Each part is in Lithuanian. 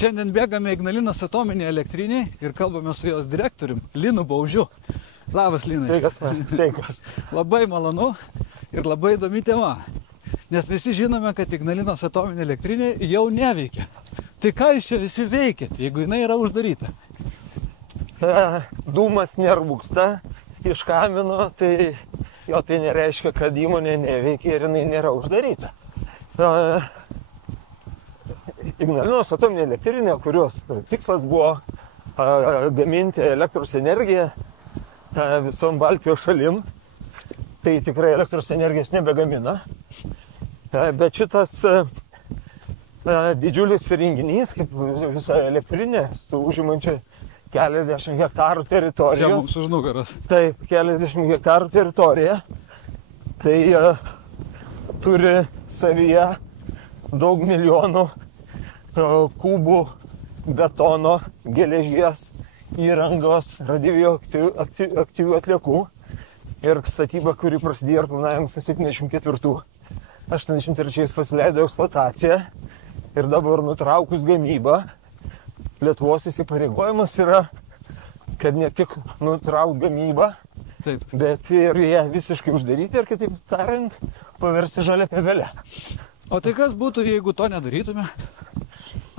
Šiandien bėgame Ignalinos atominė elektrinė ir kalbame su jos direktorium, Linu Baužiu. Labas, Linai. Sveikas. Labai malonu ir labai įdomi tema, nes visi žinome, kad Ignalinos atominė elektrinė jau neveikia. Tai ką jūs čia visi veikėt, jeigu jinai yra uždaryta? Dūmas nerūksta iš kamino, tai nereiškia, kad įmonė neveikia ir jinai nėra uždaryta. Ignalinos atominė elektrinė, kurios tikslas buvo gaminti elektros energiją visom Baltijos šalim, tai tikrai elektros energijos nebegamina. Bet šitas didžiulis renginys, kaip visa elektrinė, su užimančia keliasdešimt hektarų teritorijos. Čia mums už nugaras. Taip, keliasdešimt hektarų teritorija. Tai turi savyje daug milijonų kubų betono, geležies, įrangos, radioaktyvių atliekų. Ir statyba, kuri prasidėjo planavimas 74-83 pasileido eksploataciją. Ir dabar nutraukus gamybą, Lietuvos įsipareigojimas yra, kad ne tik nutrauk gamybą, taip, bet ir ją visiškai uždaryti ir, kitaip tariant, paversti žalia pievelę. O tai kas būtų, jeigu to nedarytume?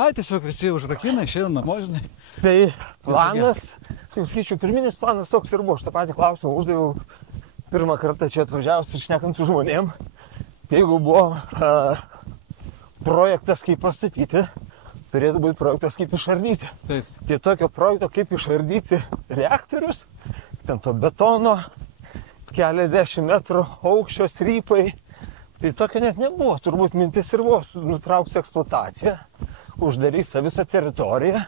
Tiesiog visi užrakina, išėjom namo, žinai. Tai planas, sakyčiau, pirminis planas toks ir buvo. Aš tą patį klausimą uždaviau pirmą kartą čia atvažiavus ir šnekant su žmonėm. Jeigu buvo projektas kaip pastatyti, turėtų būti projektas kaip išardyti. Taip. Tai tokio projekto kaip išardyti reaktorius, ten to betono, keliasdešimt metrų aukščio strypai, tai tokio net nebuvo. Turbūt mintis ir buvo nutrauks eksploataciją, uždarys tą visą teritoriją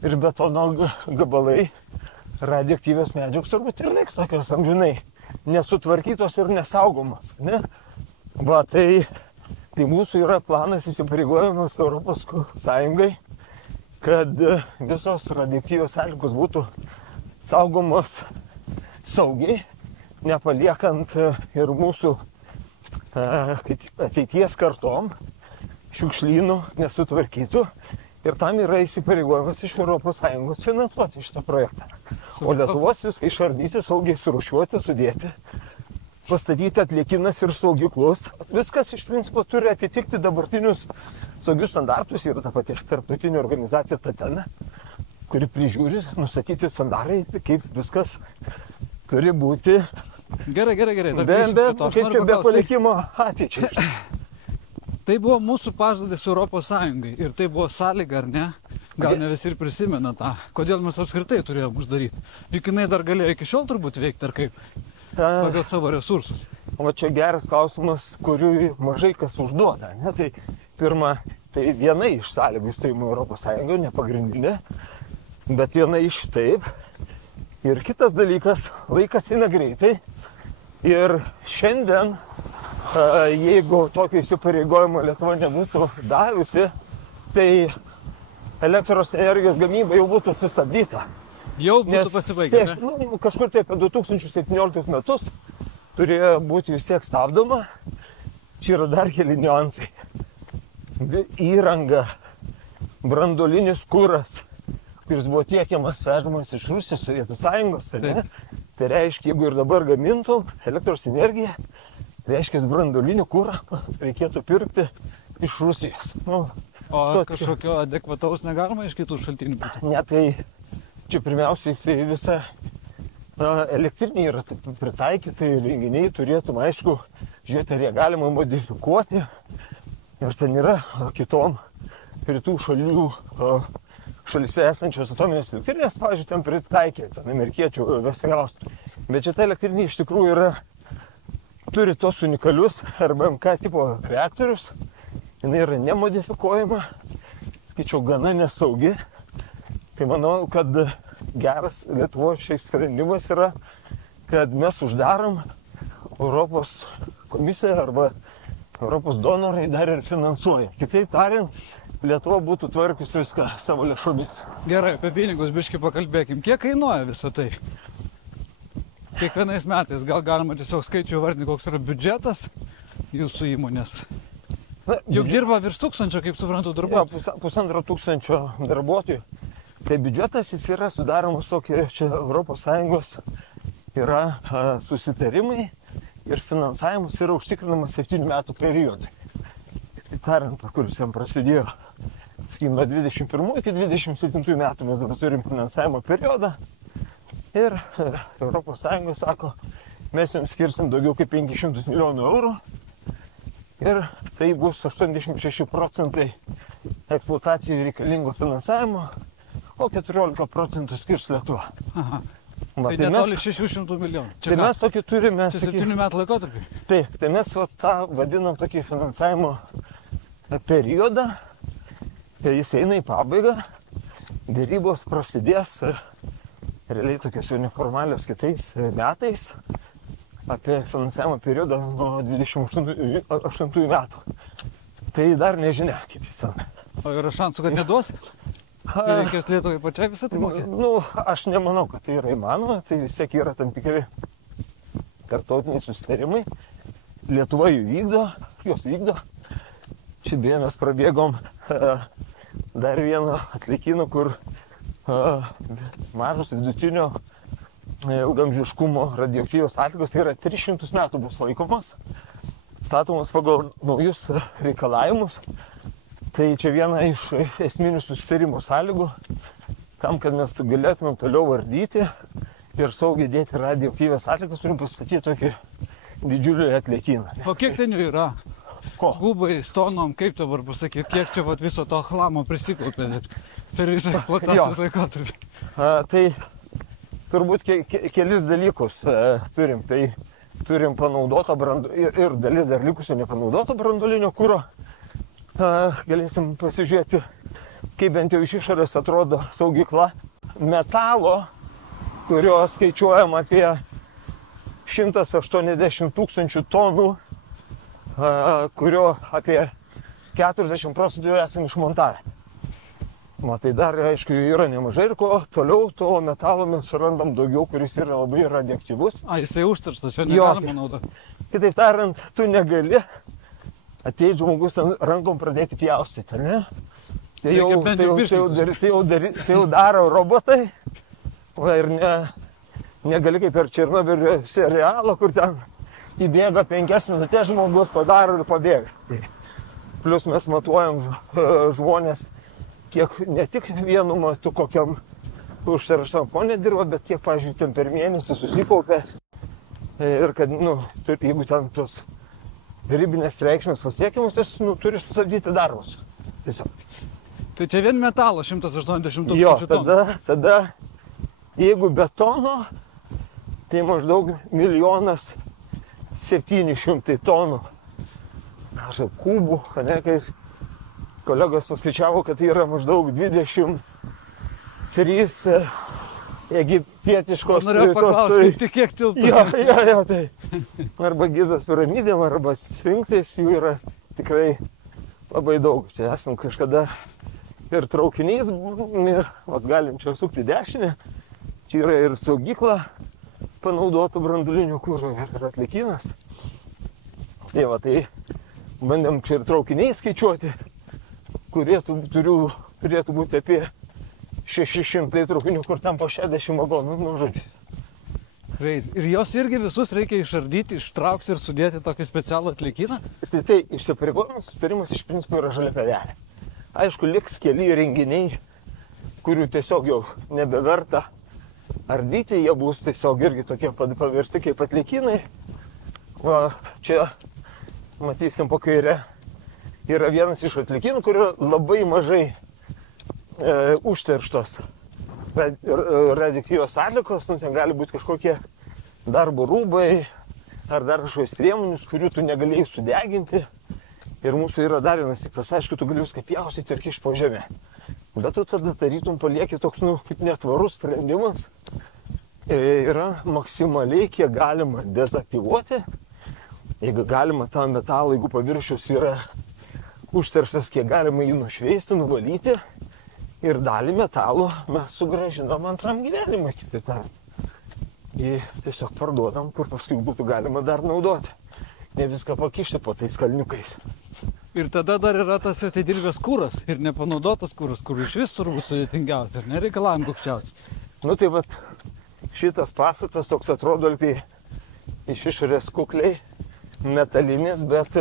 ir betono gabalai, radioaktyvios medžiagos turbūt ir liks tokios amžinai nesutvarkytos ir nesaugomas. Ne? Va, tai mūsų yra planas įsipareigojimas Europos Sąjungai, kad visos radioaktyvios atliekos būtų saugomos saugiai, nepaliekant ir mūsų ateities kartom šiukšlynų nesutvarkytų. Ir tam yra įsipareigojimas iš Europos Sąjungos finansuoti šitą projektą. O Lietuvos viską išardyti, saugiai surūšiuoti, sudėti, pastatyti atliekinas ir saugiklus. Viskas iš principo turi atitikti dabartinius saugius standartus. Yra ta pati tarptautinė organizacija Tatena, kuri prižiūri, nustatyti standarai, kaip viskas turi būti. Gerai. Be palikimo ateičiai. Tai buvo mūsų pažadas Europos Sąjungai ir tai buvo sąlyga, ar ne? Gal ne visi ir prisimena tą. Kodėl mes apskritai turėjom uždaryti? Juk jinai dar galėjo iki šiol turbūt veikti, ar kaip? Pagal savo resursus. O čia geras klausimas, kurių mažai kas užduoda. Ne? Tai pirma, tai viena iš sąlygų įstojimo Europos Sąjungoje, ne pagrindinė, bet viena iš taip. Ir kitas dalykas, laikas eina greitai. Ir šiandien, jeigu tokio įsipareigojimo Lietuva nebūtų davusi, tai elektros energijos gamyba jau būtų sustabdyta. Jau būtų pasibaigę, ne? Kažkur tai apie 2017 metus turėjo būti vis tiek stabdoma. Čia yra dar keli niuansai. Įranga, branduolinis kuras, kuris buvo tiekiamas, vežamas iš Rusijos, Sovietų Sąjungos. Ne? Tai reiškia, jeigu ir dabar gamintum elektros energiją, reiškia, branduolinį kurą reikėtų pirkti iš Rusijos. O kažkokio adekvataus negalima iš kitų šaltinių būtų? Ne, tai čia pirmiausiai visa elektrinė yra pritaikyta ir renginiai turėtum, aišku, žiūrėti, ar jie galima modifikuoti. Ir ten yra kitom rytų šalyse esančios atominės elektrinės, pavyzdžiui, ten pritaikė, ten amerikiečių Westinghouse. Bet šita elektrinė iš tikrųjų turi tos unikalius RBMK tipo reaktorius. Jinai yra nemodifikuojama, skaičiau, gana nesaugi. Tai manau, kad geras Lietuvos šiais sprendimas yra, kad mes uždarom, Europos komisija arba Europos donorai dar ir finansuoja. Kitaip tariant, Lietuva būtų tvarkius viską savo lėšomis. Gerai, apie pinigus biškį pakalbėkim. Kiek kainuoja visą tai? Kiekvienais metais gal galima tiesiog skaičių vardinti, koks yra biudžetas jūsų įmonės? Juk dirba virš 1000, kaip suprantu, darbuotojų. Jo, 1500 darbuotojų. Tai biudžetas jis yra sudaromas tokie, čia ES yra susitarimai ir finansavimas yra užtikrinamas 7 metų periodai. Tai tariant, kuris jam prasidėjo, sakykim, nuo 21 iki 27 metų mes dabar turim finansavimo periodą ir ES sako, mes jums skirsim daugiau kaip 500 milijonų eurų ir tai bus 86% eksploatacijai reikalingo finansavimo, o 14% skirs Lietuva. Aha. Va, Tai netoli 600 milijonų. Tai mes tokį turime... Čia 7 metų laikotarpį. Taip, tai mes tą vadinam tokį finansavimo periodą, kai jis eina į pabaigą, dėrybos prasidės realiai tokios jau neformalios kitais metais apie finansavimo periodą nuo 28 metų. Tai dar nežinia, kaip jis ten. O yra šansų, kad neduos? Ir reikės Lietuvai pačiai visą tai mokėti? Aš nemanau, kad tai yra įmanoma, tai vis tiek yra tam tikri tarptautiniai susitarimai. Lietuva jos vykdo. Šį beje mes prabėgom dar vieną atlikiną, kur mažos vidutinio ilgamžiškumo radioaktyvios atliekos, tai yra 300 metų bus laikomos, statomos pagal naujus reikalavimus. Tai čia viena iš esminių susitarimo sąlygų, tam, kad mes galėtumėm toliau vardyti ir saugiai dėti radioaktyvias atliekas, turim pastatyti tokį didžiulį atliekyną. O kiek ten jų yra? Ko? Kubai, stonom, kaip dabar pasakyti, kiek čia viso to chlamo prisikaupė per visą eksploatacijos laikotarpį? Tai turbūt kelis dalykus turim. Tai turim panaudotą ir dalis dar likusio nepanaudoto branduolinio kuro. Galėsim pasižiūrėti, kaip bent jau iš išorės atrodo saugykla. Metalo, kurio skaičiuojama apie 180 000 tonų, kurio apie 40% jau esame išmontavę. Tai dar, aišku, yra nemažai ir ko toliau to metalo mes surandam daugiau, kuris yra labai radioaktyvus. Jisai užterštas, jo negalima naudoti. Kitaip tariant, tu negali ateiti žmogus rankom pradėti pjaustyti, ne? Tai jau daro robotai, ir negali kaip per Černobylio serialą, kur ten įbėga 5 minutės žmogus, padaro ir pabėga. Plius mes matuojam žmonės, kiek ne tik vienu matu kokiam užterštam fone dirba, bet kiek, pavyzdžiui, ten per mėnesį susikaupia. Ir kad, jeigu ten tos ribinės reikšmės pasiekimus, jis turi sustabdyti darbus. Tiesiog. Tai čia vien metalo 180 000 jo, tonų. Tada, jeigu betono, tai maždaug 1 700 000 tonų. Kubų, ne, kai kolegos paskaičiavo, kad tai yra maždaug 23 egiptietiškos... Norėjau paklausti, kaip tik kiek tilptų. Jo, tai. Arba Gizos piramidėm, arba sfinksais, jų yra tikrai labai daug. Čia esam kažkada ir traukiniais, galim čia sukti dešinę. Čia yra ir saugykla panaudotų branduolinių kuro ir atliekynas. Tai bandėm čia ir traukiniai skaičiuoti, kurie turėtų būti apie 600 traukinių, kur tam po 60 vagonų, žodžiu. Ir jos irgi visus reikia išardyti, ištraukti ir sudėti tokį specialų atliekyną? Tai išsipareigojimas, sutarimas iš principo yra žalia pievelė. Aišku, liks keli renginiai, kurių tiesiog jau nebeverta ardyti, jie bus tiesiog irgi tokie paversti kaip atliekynai. Čia matysim po kairę yra vienas iš atliekynų, kur yra labai mažai užterštos radioaktyvios atliekos, ten gali būti kažkokie darbo rūbai ar dar kažkokios priemonės, kurių tu negalėjai sudeginti. Ir mūsų yra dar vienas tikras, aišku, tu gali viską pjaustyti ir kišti po žemę. Bet tu tada tarytum palieki toks, kaip netvarus sprendimas. Yra maksimaliai, kiek galima dezaktyvuoti. Jeigu galima tą metalą, jeigu paviršius yra užterštas, kiek galima jį nušveisti, nuvalyti. Ir dalį metalo mes sugrąžinam antram gyvenimui, kitaip tariant. Jį tiesiog parduodam, kur paskui būtų galima dar naudoti. Ne viską pakišti po tais kalniukais. Ir tada dar yra tas atidirbęs kūras ir nepanaudotas kūras, kur iš vis turbūt sudėtingiausia ir nereikalavim aukščiausias. Nu tai vat, šitas pastatas toks atrodo lyg iš išorės kukliai metalinis, bet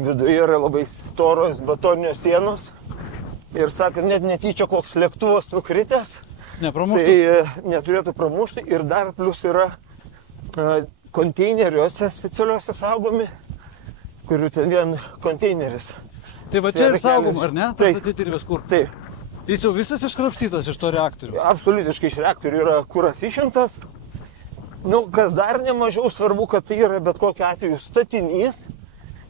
viduje yra labai storos betoninės sienos. Ir sako, net netyčia koks lėktuvas nukritęs, tai neturėtų pramušti. Ir dar plus yra konteineriuose specialiuose saugomi, kurių ten vien konteineris. Tai va čia ir saugom, ar ne? Tas atidirbęs kūras. Taip. Jis jau visas iškrapštytas iš to reaktoriaus. Absoliutiškai iš reaktorių yra kūras išimtas. Nu, kas dar nemažiau svarbu, kad tai yra bet kokiu atveju statinys.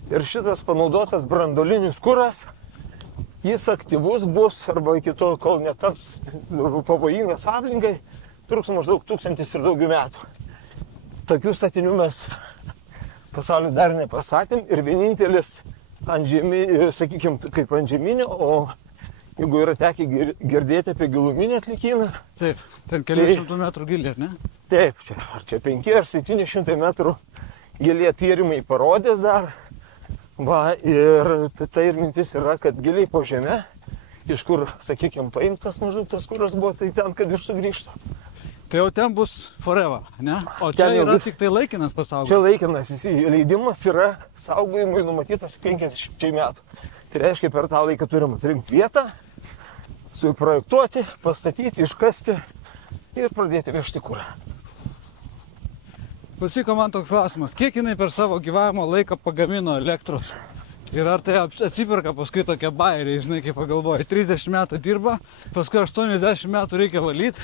Ir šitas panaudotas brandolinis kūras, jis aktyvus bus arba iki to, kol netaps pavojingas aplinkai, truks maždaug 1000 ir daugiau metų. Tokių statinių mes pasaulyje dar nepastatėm ir vienintelis antžeminio, sakykime, kaip antžeminio, o jeigu yra tekę girdėti apie giluminį atlikyną. Taip, ten kelių šimtų metrų gilį, ar ne? Taip, ar čia 5 ar 700 metrų giliai tyrimai parodės dar. Va, ir tai ir mintis yra, kad giliai po žemę, iš kur, sakykime, paimtas maždaug tas kuras buvo, tai ten, kad ir sugrįžtų. Tai jau ten bus forever, ne? O čia yra tik tai laikinas pasaulis. Čia laikinas, leidimas yra saugojimui numatytas 50 metų. Tai reiškia, per tą laiką turim atrinkti vietą, suprojektuoti, pastatyti, iškasti ir pradėti vežti kurą. Klausyko, man toks klausimas, kiek jinai per savo gyvavimo laiką pagamino elektros? Ir ar tai atsiperka paskui tokie bairiai, žinai, kaip pagalvoji, 30 metų dirba, paskui 80 metų reikia valyti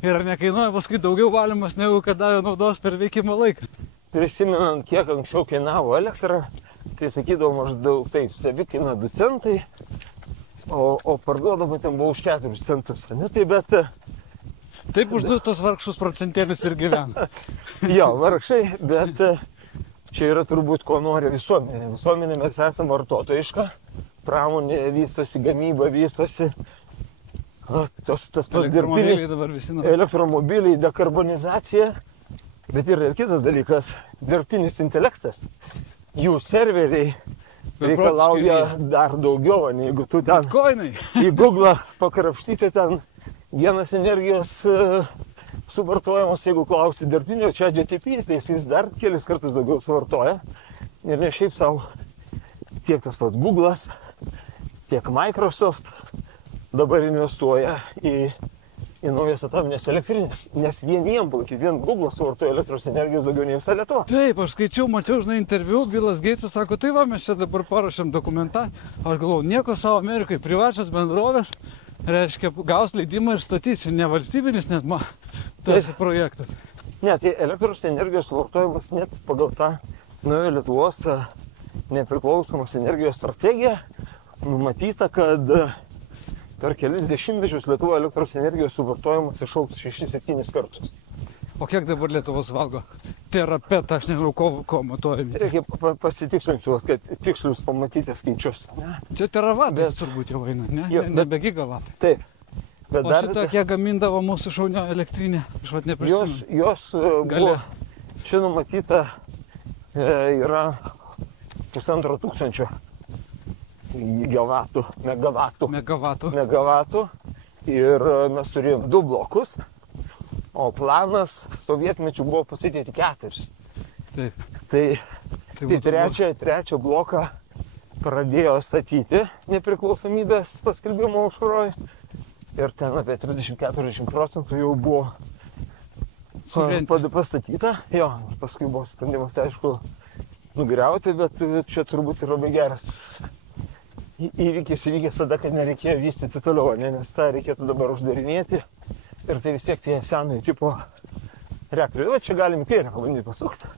ir ar nekainuoja paskui daugiau valymas, negu kad davė naudos per veikimo laiką? Prisimenant, kiek anksčiau kainavo elektra, tai sakydavo maždaug taip, savikaina 2 centai, o parduodama ten buvo už 4 centus. Ne, tai bet... Taip už 2 tos vargšus procentėlius ir gyvena. Jo, vargšai, bet čia yra turbūt, ko nori visuomenė. Visuomenė mes esame vartotojiška, pramonė vystosi, gamyba vystosi, tas pats dirbtinis elektromobiliai, dekarbonizacija, bet yra ir kitas dalykas, dirbtinis intelektas. Jų serveriai reikalauja dar daugiau, jeigu tu ten į Google pakrapštyti ten vienas energijos suvartojimas, jeigu klausi dirbtinio ChatGPT, tai jis dar kelis kartus daugiau suvartoja. Ir ne šiaip savo, tiek tas pats Google'as, tiek Microsoft dabar investuoja į naujas atominės elektrinės, nes vien Google suvartoja elektros energijos daugiau nei visa Lietuva. Taip, aš skaičiau, mačiau, žinai, interviu, Bilas Geitsas sako, tai va, mes čia dabar paruošėm dokumentą, aš galvoju, nieko savo Amerikai, privačios bendrovės, reiškia, gaus leidimą ir statys, ne valstybinis net tas projektas. Ne, tai elektros energijos suvartojimas net pagal tą naują Lietuvos nepriklausomos energijos strategiją numatyta, kad per kelis dešimtmečius Lietuvo elektros energijos suvartojimas išaugs 6-7 kartus. O kiek dabar Lietuvos valgo? Terapetą, aš nežinau, ko matuojami. Reikia pasitikslinti, kad tikslius pamatyti skaičius. Ne? Čia teravatais turbūt jau eina, ne? Nebe gigavatai. Taip. Bet o šitą kiek gamindavo mūsų šaunio elektrinė? Aš vat neprisimenu. Jos buvo, čia numatyta yra 1500 megavatų. Ir mes turėjom 2 blokus. O planas sovietmečių buvo pastatyti 4. Taip. Tai trečią bloką pradėjo statyti nepriklausomybės paskelbimo aušroj. Ir ten apie 30-40% jau buvo pastatyta. Jo, paskui buvo sprendimas, tai aišku, nugriauti, bet čia turbūt yra labai geras įvykis tada, kad nereikėjo vystyti toliau, nes tą reikėtų dabar uždarinėti. Ir tai vis tiek tie senai tipo reaktoriai. O čia galim kairę pabandyti pasukti.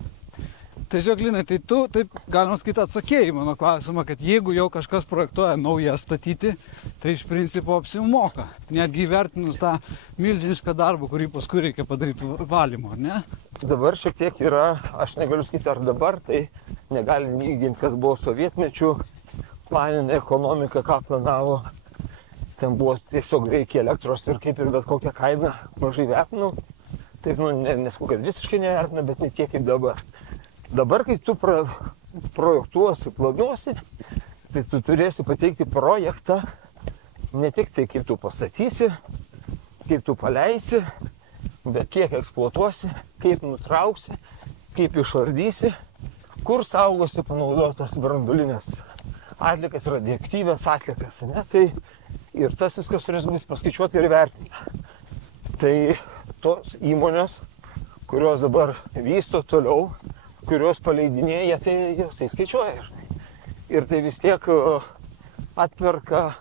Tai žiūrėk, Linai, tai tu, taip galima skaityti, atsakėjai mano klausimą, kad jeigu jau kažkas projektuoja naują statyti, tai iš principo apsimoka. Netgi įvertinus tą milžinišką darbą, kurį paskui reikia padaryti valymo, ar ne? Dabar šiek tiek yra, aš negaliu skaityti ar dabar, tai negalim lyginti, kas buvo sovietmečių, planinė ekonomika, ką planavo. Ten buvo tiesiog reikia elektros ir kaip ir bet kokią kainą mažai vertinau. Taip, nesakau, kad visiškai nevertina, bet ne tiek kaip dabar. Dabar, kai tu projektuosi, planuosi, tai tu turėsi pateikti projektą, ne tik tai, kaip tu pastatysi, kaip tu paleisi, bet kiek eksploatuosi, kaip nutrauksi, kaip išardysi, kur saugosi panaudotas branduolinės atlikas, radioaktyvias atlikas, ne? Tai ir tas viskas turės būti paskaičiuoti ir vertinti. Tai tos įmonės, kurios dabar vysto toliau, kurios paleidinėja, tai jos įskaičiuoja. Ir tai vis tiek atperka,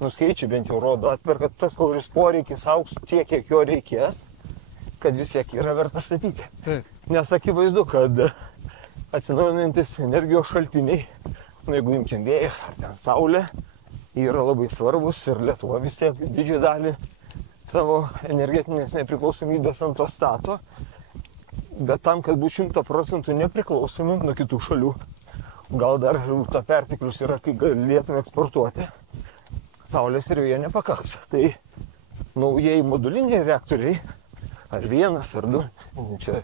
skaičiai bent jau rodo, atperka tas, kuris poreikis augs tiek, kiek jo reikės, kad vis tiek yra verta statyti. Taip. Nes akivaizdu, kad atsinaujinantis energijos šaltiniai, jeigu imkim vėją ar ten saulę, yra labai svarbus ir Lietuva vis tiek didžiąją dalį savo energetinės nepriklausomybės ant to stato. Bet tam, kad būtų 100% nepriklausomi nuo kitų šalių, gal dar ta perteklius yra, kai galėtume eksportuoti, saulės ir vėjo nepakaks. Tai naujieji moduliniai reaktoriai, ar vienas, ar du, čia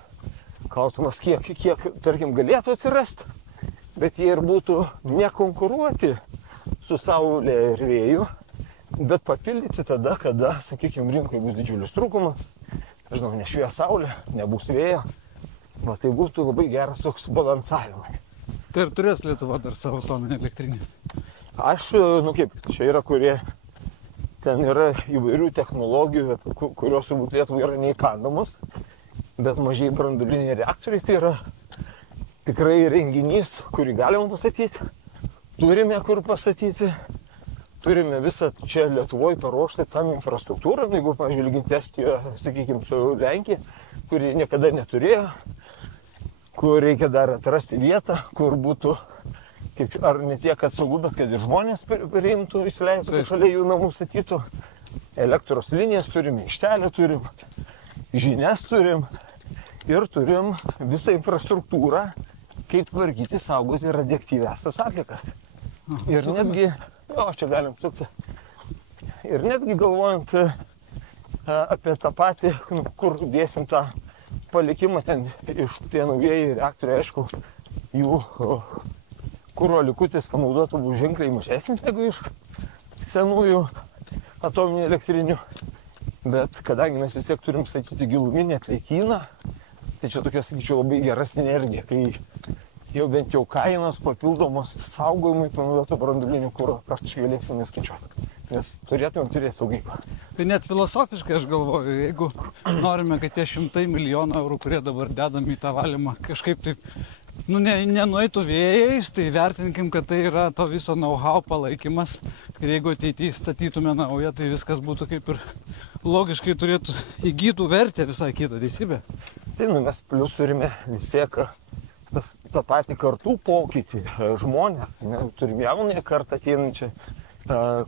klausimas, kiek tarkim, galėtų atsirasti, bet jie ir būtų nekonkuruoti su saulė ir vėju, bet papildyti tada, kada, sakykime, rinkoje bus didžiulis trūkumas, žinau, nešvies saulė, nebus vėjo, tai būtų labai geras toks balansavimai. Tai ir turės Lietuva dar savo atominę elektrinę? Aš, čia yra, kurie, ten yra įvairių technologijų, kurios turbūt Lietuvai yra neįkandamos, bet mažiai branduoliniai reaktoriai tai yra tikrai renginys, kurį galima pastatyti, turime kur pastatyti, turime visą čia Lietuvoje paruoštą tam infrastruktūrą, jeigu, pavyzdžiui, lyginti Estijoje, sakykime, su Lenkija, kuri niekada neturėjo, kur reikia dar atrasti vietą, kur būtų, ar ne tiek atsaugu, bet kad ir žmonės priimtų, įsileistų, šalia jų namų statytų. Elektros linijas turim, aikštelę turim, žinias turim ir turim visą infrastruktūrą, kaip tvarkyti, saugoti radioaktyviąsias atlikas. Ir netgi, čia galim sukti, ir netgi galvojant apie tą patį, kur dėsim tą palikimą ten iš tie naujieji reaktoriai, aišku, jų kuro likutis panaudotų bus ženkliai mažesnis negu iš senųjų atominių elektrinių. Bet kadangi mes vis tiek turim statyti giluminį atliekyną, tai čia tokia, sakyčiau, labai gera sinergija, kai jau bent jau kainos papildomos saugojimui panaudoto branduolinio kuro praktiškai galėsime skaičiuoti. Nes turėtume turėti saugyklą. Tai net filosofiškai aš galvoju, jeigu norime, kad tie 100 milijonų eurų, kurie dabar dedami į tą valymą, kažkaip taip, nenueitų vėjais, tai vertinkim, kad tai yra to viso know-how palaikymas. Ir jeigu ateityje statytume naują, tai viskas būtų kaip ir logiškai turėtų įgytų vertę visai kitą teisybę. Tai mes plius turime vis tiek tą patį kartų pokytį žmonės. Turim jaunąją kartą ateinančią,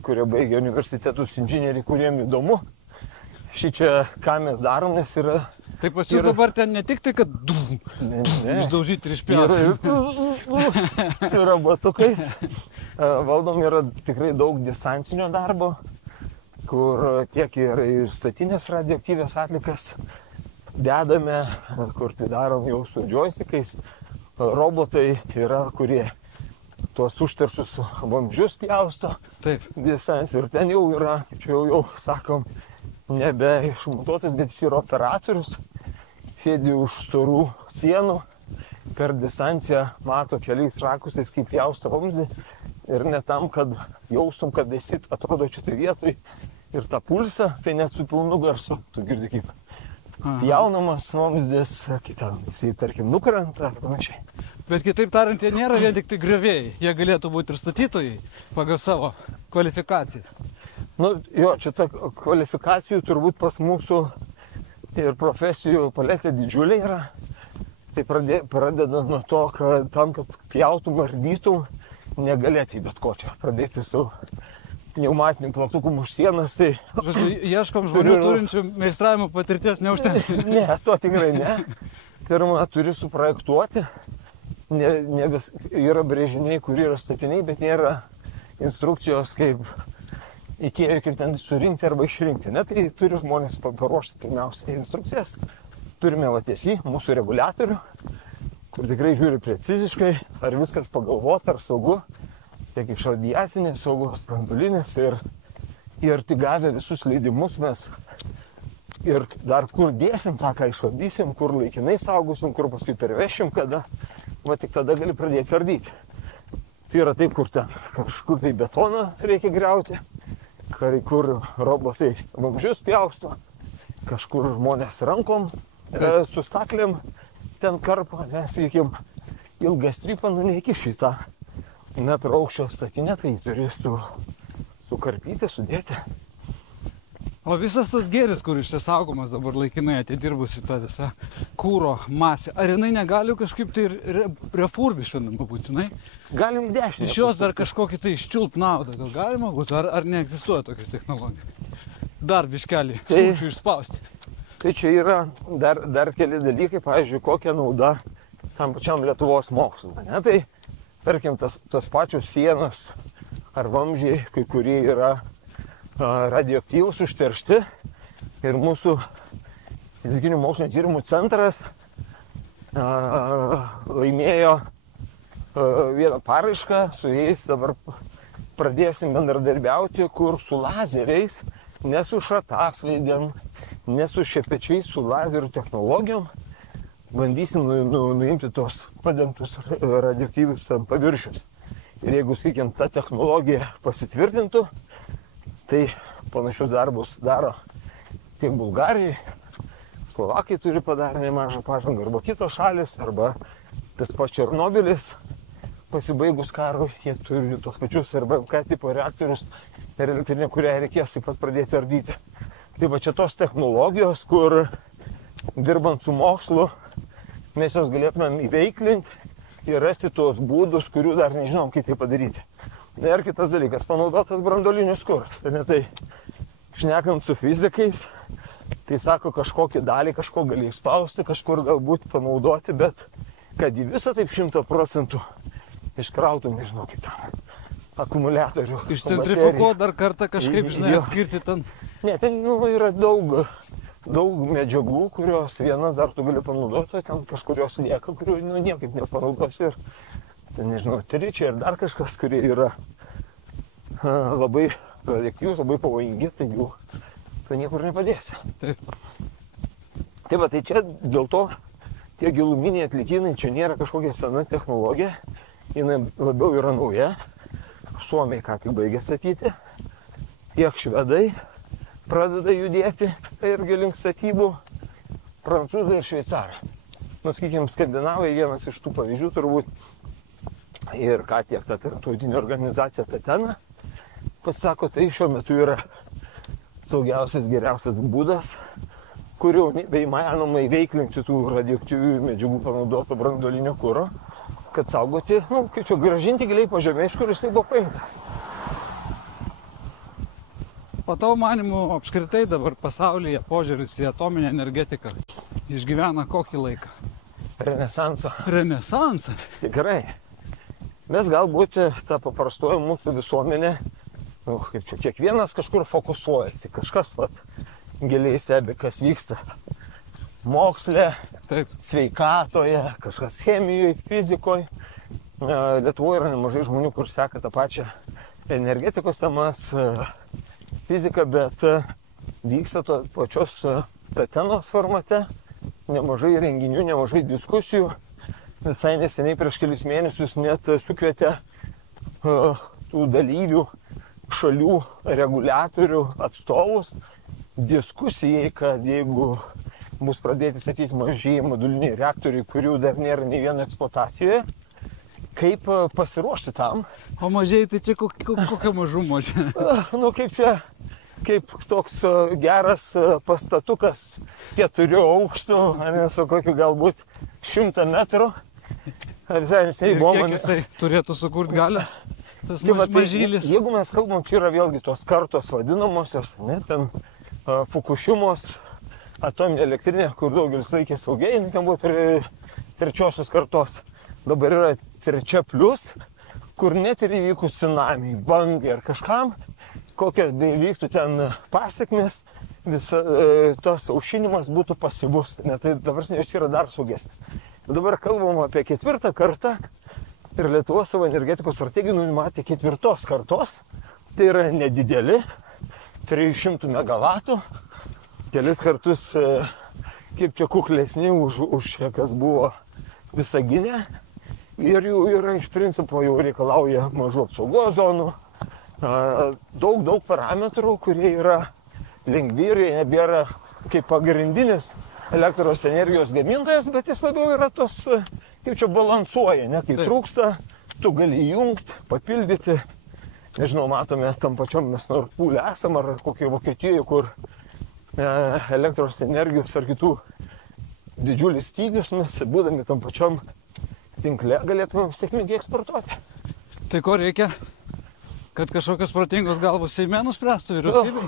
kurie baigia universitetus inžinieriai, kuriem įdomu. Šičia, ką mes darom, nes yra... Tai pas jūs dabar ten ne tik tai, kad išdaužyti ir išpjauti. Su robotukais. Valdom yra tikrai daug distancinio darbo, kur tiek ir statinės radioaktyvias atlikas dedame, kur tai darom jau su joystickais. Robotai yra, kurie tuos užteršus vamzdžius pjausto. Taip. Distancijų. Ir ten jau yra, čia jau sakom, nebe išmontuotas, bet jis yra operatorius. Sėdi už storų sienų, per distanciją mato keliais rakusais, kaip pjausto vamzdį. Ir ne tam, kad jaustum, kad esi, atrodo, šitą vietoj ir tą pulsą, tai net su pilnu garsu. Tu girdi kaip jaunamas vamzdis, kitam jisai, tarkim, nukrenta ar panašiai. Bet kitaip tariant, jie nėra vien tik tai griovėjai, jie galėtų būti ir statytojai pagal savo kvalifikacijas. Jo, čia ta kvalifikacijų turbūt pas mūsų ir profesijų paletė didžiulė yra. Tai pradeda nuo to, kad tam, kad pjautum, ardytum, negalėti bet ko čia pradėti su pneumatiniu plaktuku už sienas. Tai... Ieškom žmonių turinčių meistravimo patirties neužtenka. Ne, to tikrai ne. Pirma, turi suprojektuoti. Ne vis, yra brėžiniai, kurie yra statiniai, bet nėra instrukcijos, kaip IKEA, kaip ten surinkti arba išrinkti. Ne, tai turi žmonės paruošti pirmiausiai instrukcijas. Turime vatėsi, mūsų reguliatorių, kur tikrai žiūri preciziškai, ar viskas pagalvota, ar saugu. tiek iš radiacinės saugos, branduolinės ir tik gavę visus leidimus mes ir dar kur dėsim tą, ką išardysim, kur laikinai saugosim, kur paskui pervešim, kada, va tik tada gali pradėti ardyti. Tai yra taip, kur ten kažkur tai betoną reikia griauti, kur robotai vamzdžius pjausto, kažkur žmonės rankom su staklėm ten karpa, nes, sakykim, ilgą strypą neįkiši tą metro aukščio statinę, tai turi sukarpyti, sudėti. O visas tas gėris, kuris čia saugomas dabar laikinai atidirbusi tą visą kūro masę, ar jinai negali kažkaip tai refurbišinama būtinai? Galim į dešinę. Iš jos dar kažkokį tai iščiulp naudą, gal galima būtų, ar neegzistuoja tokios technologijos? Dar biškelį sulčių išspausti. Tai čia yra dar keli dalykai, pavyzdžiui, kokia nauda tam pačiam Lietuvos mokslui. Ne? Tai, tarkim, tos pačios sienos ar vamzdžiai, kai kurie yra radioaktyvūs, užteršti. Ir mūsų fizikinių mokslinio tyrimų centras laimėjo vieną paraišką, su jais dabar pradėsim bendradarbiauti, kur su lazeriais, ne su šratasvaidėm, ne su šepečiais, su lazerių technologijom, bandysim nuimti tos padengtus radioaktyvius paviršius. Ir jeigu, sakykim, ta technologija pasitvirtintų, tai panašius darbus daro tiek Bulgarijai, Slovakai turi padarę nemažą pažangą, arba kitos šalis, arba tas pats Černobylis, pasibaigus karui, jie turi tos pačius RBMK tipo reaktorius ir elektrinę, kurią reikės taip pat pradėti ardyti. Tai va čia tos technologijos, kur dirbant su mokslu, mes jos galėtumėm įveiklinti ir rasti tuos būdus, kurių dar nežinom, kaip tai padaryti. Ir kitas dalykas, panaudotas branduolinius kuras. Tai šnekant su fizikais, tai sako, kažkokį dalį kažko gali išspausti, kažkur galbūt panaudoti, bet kad į visą taip 100% iškrautų, nežinau, kaip ten akumuliatorių. Išcentrifikuot dar kartą kažkaip, žinai, atskirti ten. Ne, ten yra daug medžiagų, kurios vienas dar tu gali panaudoti, ten kažkurios lieka, kurių niekaip nepanaudosi. Ir, ten, nežinau, tričiai ir dar kažkas, kurie yra labai radioaktyvūs, labai pavojingi, tai jų tu niekur nepadėsi. Taip. Tai va, tai čia dėl to tie giluminiai atlikinai, čia nėra kažkokia sena technologija, jinai labiau yra nauja. Suomiai ką tik baigė statyti, tiek švedai pradeda judėti irgi link statybų, prancūzai ir šveicarai. Sakykim, skandinavai vienas iš tų pavyzdžių turbūt, ir ką tiek ta tarptautinė organizacija Tatena pasako, tai šiuo metu yra saugiausias, geriausias būdas, kuriuo nebeįmanoma įveiklinti tų radioaktyvių medžiagų panaudoto branduolinio kuro, kad saugoti, kaip čia grąžinti giliai po žemę, iš kur jisai buvo paimtas. O tavo manimu, apskritai dabar pasaulyje požiūris į atominę energetiką išgyvena kokį laiką? Renesansą. Renesansą? Tikrai. Mes galbūt tą paprastoji mūsų visuomenė, kaip čia, kiekvienas kažkur fokusuojasi, kažkas giliai stebi, kas vyksta moksle, taip, sveikatoje, kažkas chemijoje, fizikoje. Lietuvoje yra nemažai žmonių, kur seka tą pačią energetikos temas, fiziką, bet vyksta to pačios Tatenos formate, nemažai renginių, nemažai diskusijų. Visai neseniai prieš kelis mėnesius net sukvietė tų dalyvių šalių reguliatorių atstovus diskusijai, kad jeigu bus pradėti statyti mažieji moduliniai reaktoriai, kurių dar nėra nei vieno eksploatacijoje, kaip pasiruošti tam. O mažieji tai čia kokia mažumo čia? Kaip čia, kaip toks geras pastatukas 4 aukštų, nes kokiu galbūt 100 metrų. Visai neseniai buvo. Kiek jisai turėtų sukurti galios? Tas mažylis. Jeigu mes kalbam, čia yra vėlgi tos kartos vadinamosios, ne, ten Fukushimos atominė elektrinė, kur daugelis laikė saugiai, ten buvo 3 kartos. Dabar yra 3+, kur net ir įvykus tsunamiai, bangai ar kažkam, kokia vyktų ten pasiekmes, tas aušinimas būtų pasyvus. Tai dabar čia yra dar saugesnis. Dabar kalbam apie 4 kartą, Ir Lietuva savo energetikos strategiją numatė 4 kartos. Tai yra nedideli, 300 megavatų, kelis kartus kaip čia kuklesni už kas buvo Visagine. Ir jų yra iš principo jau reikalauja mažų apsaugos zonų, daug parametrų, kurie yra lengvi ir jie nebėra kaip pagrindinis elektros energijos gamintojas, bet jis labiau yra tos, kaip čia balansuoja, ne, kai trūksta, tu gali įjungti, papildyti. Nežinau, matome tam pačiom mes Nord Pool'e esam, ar kokioje Vokietijoje, kur elektros energijos ar kitų didžiulis stygius, mes būdami tam pačiom tinkle galėtumėm sėkmingai eksportuoti. Tai ko reikia? Kad kažkokios protingos galvos Seime nuspręstų vyriausybei?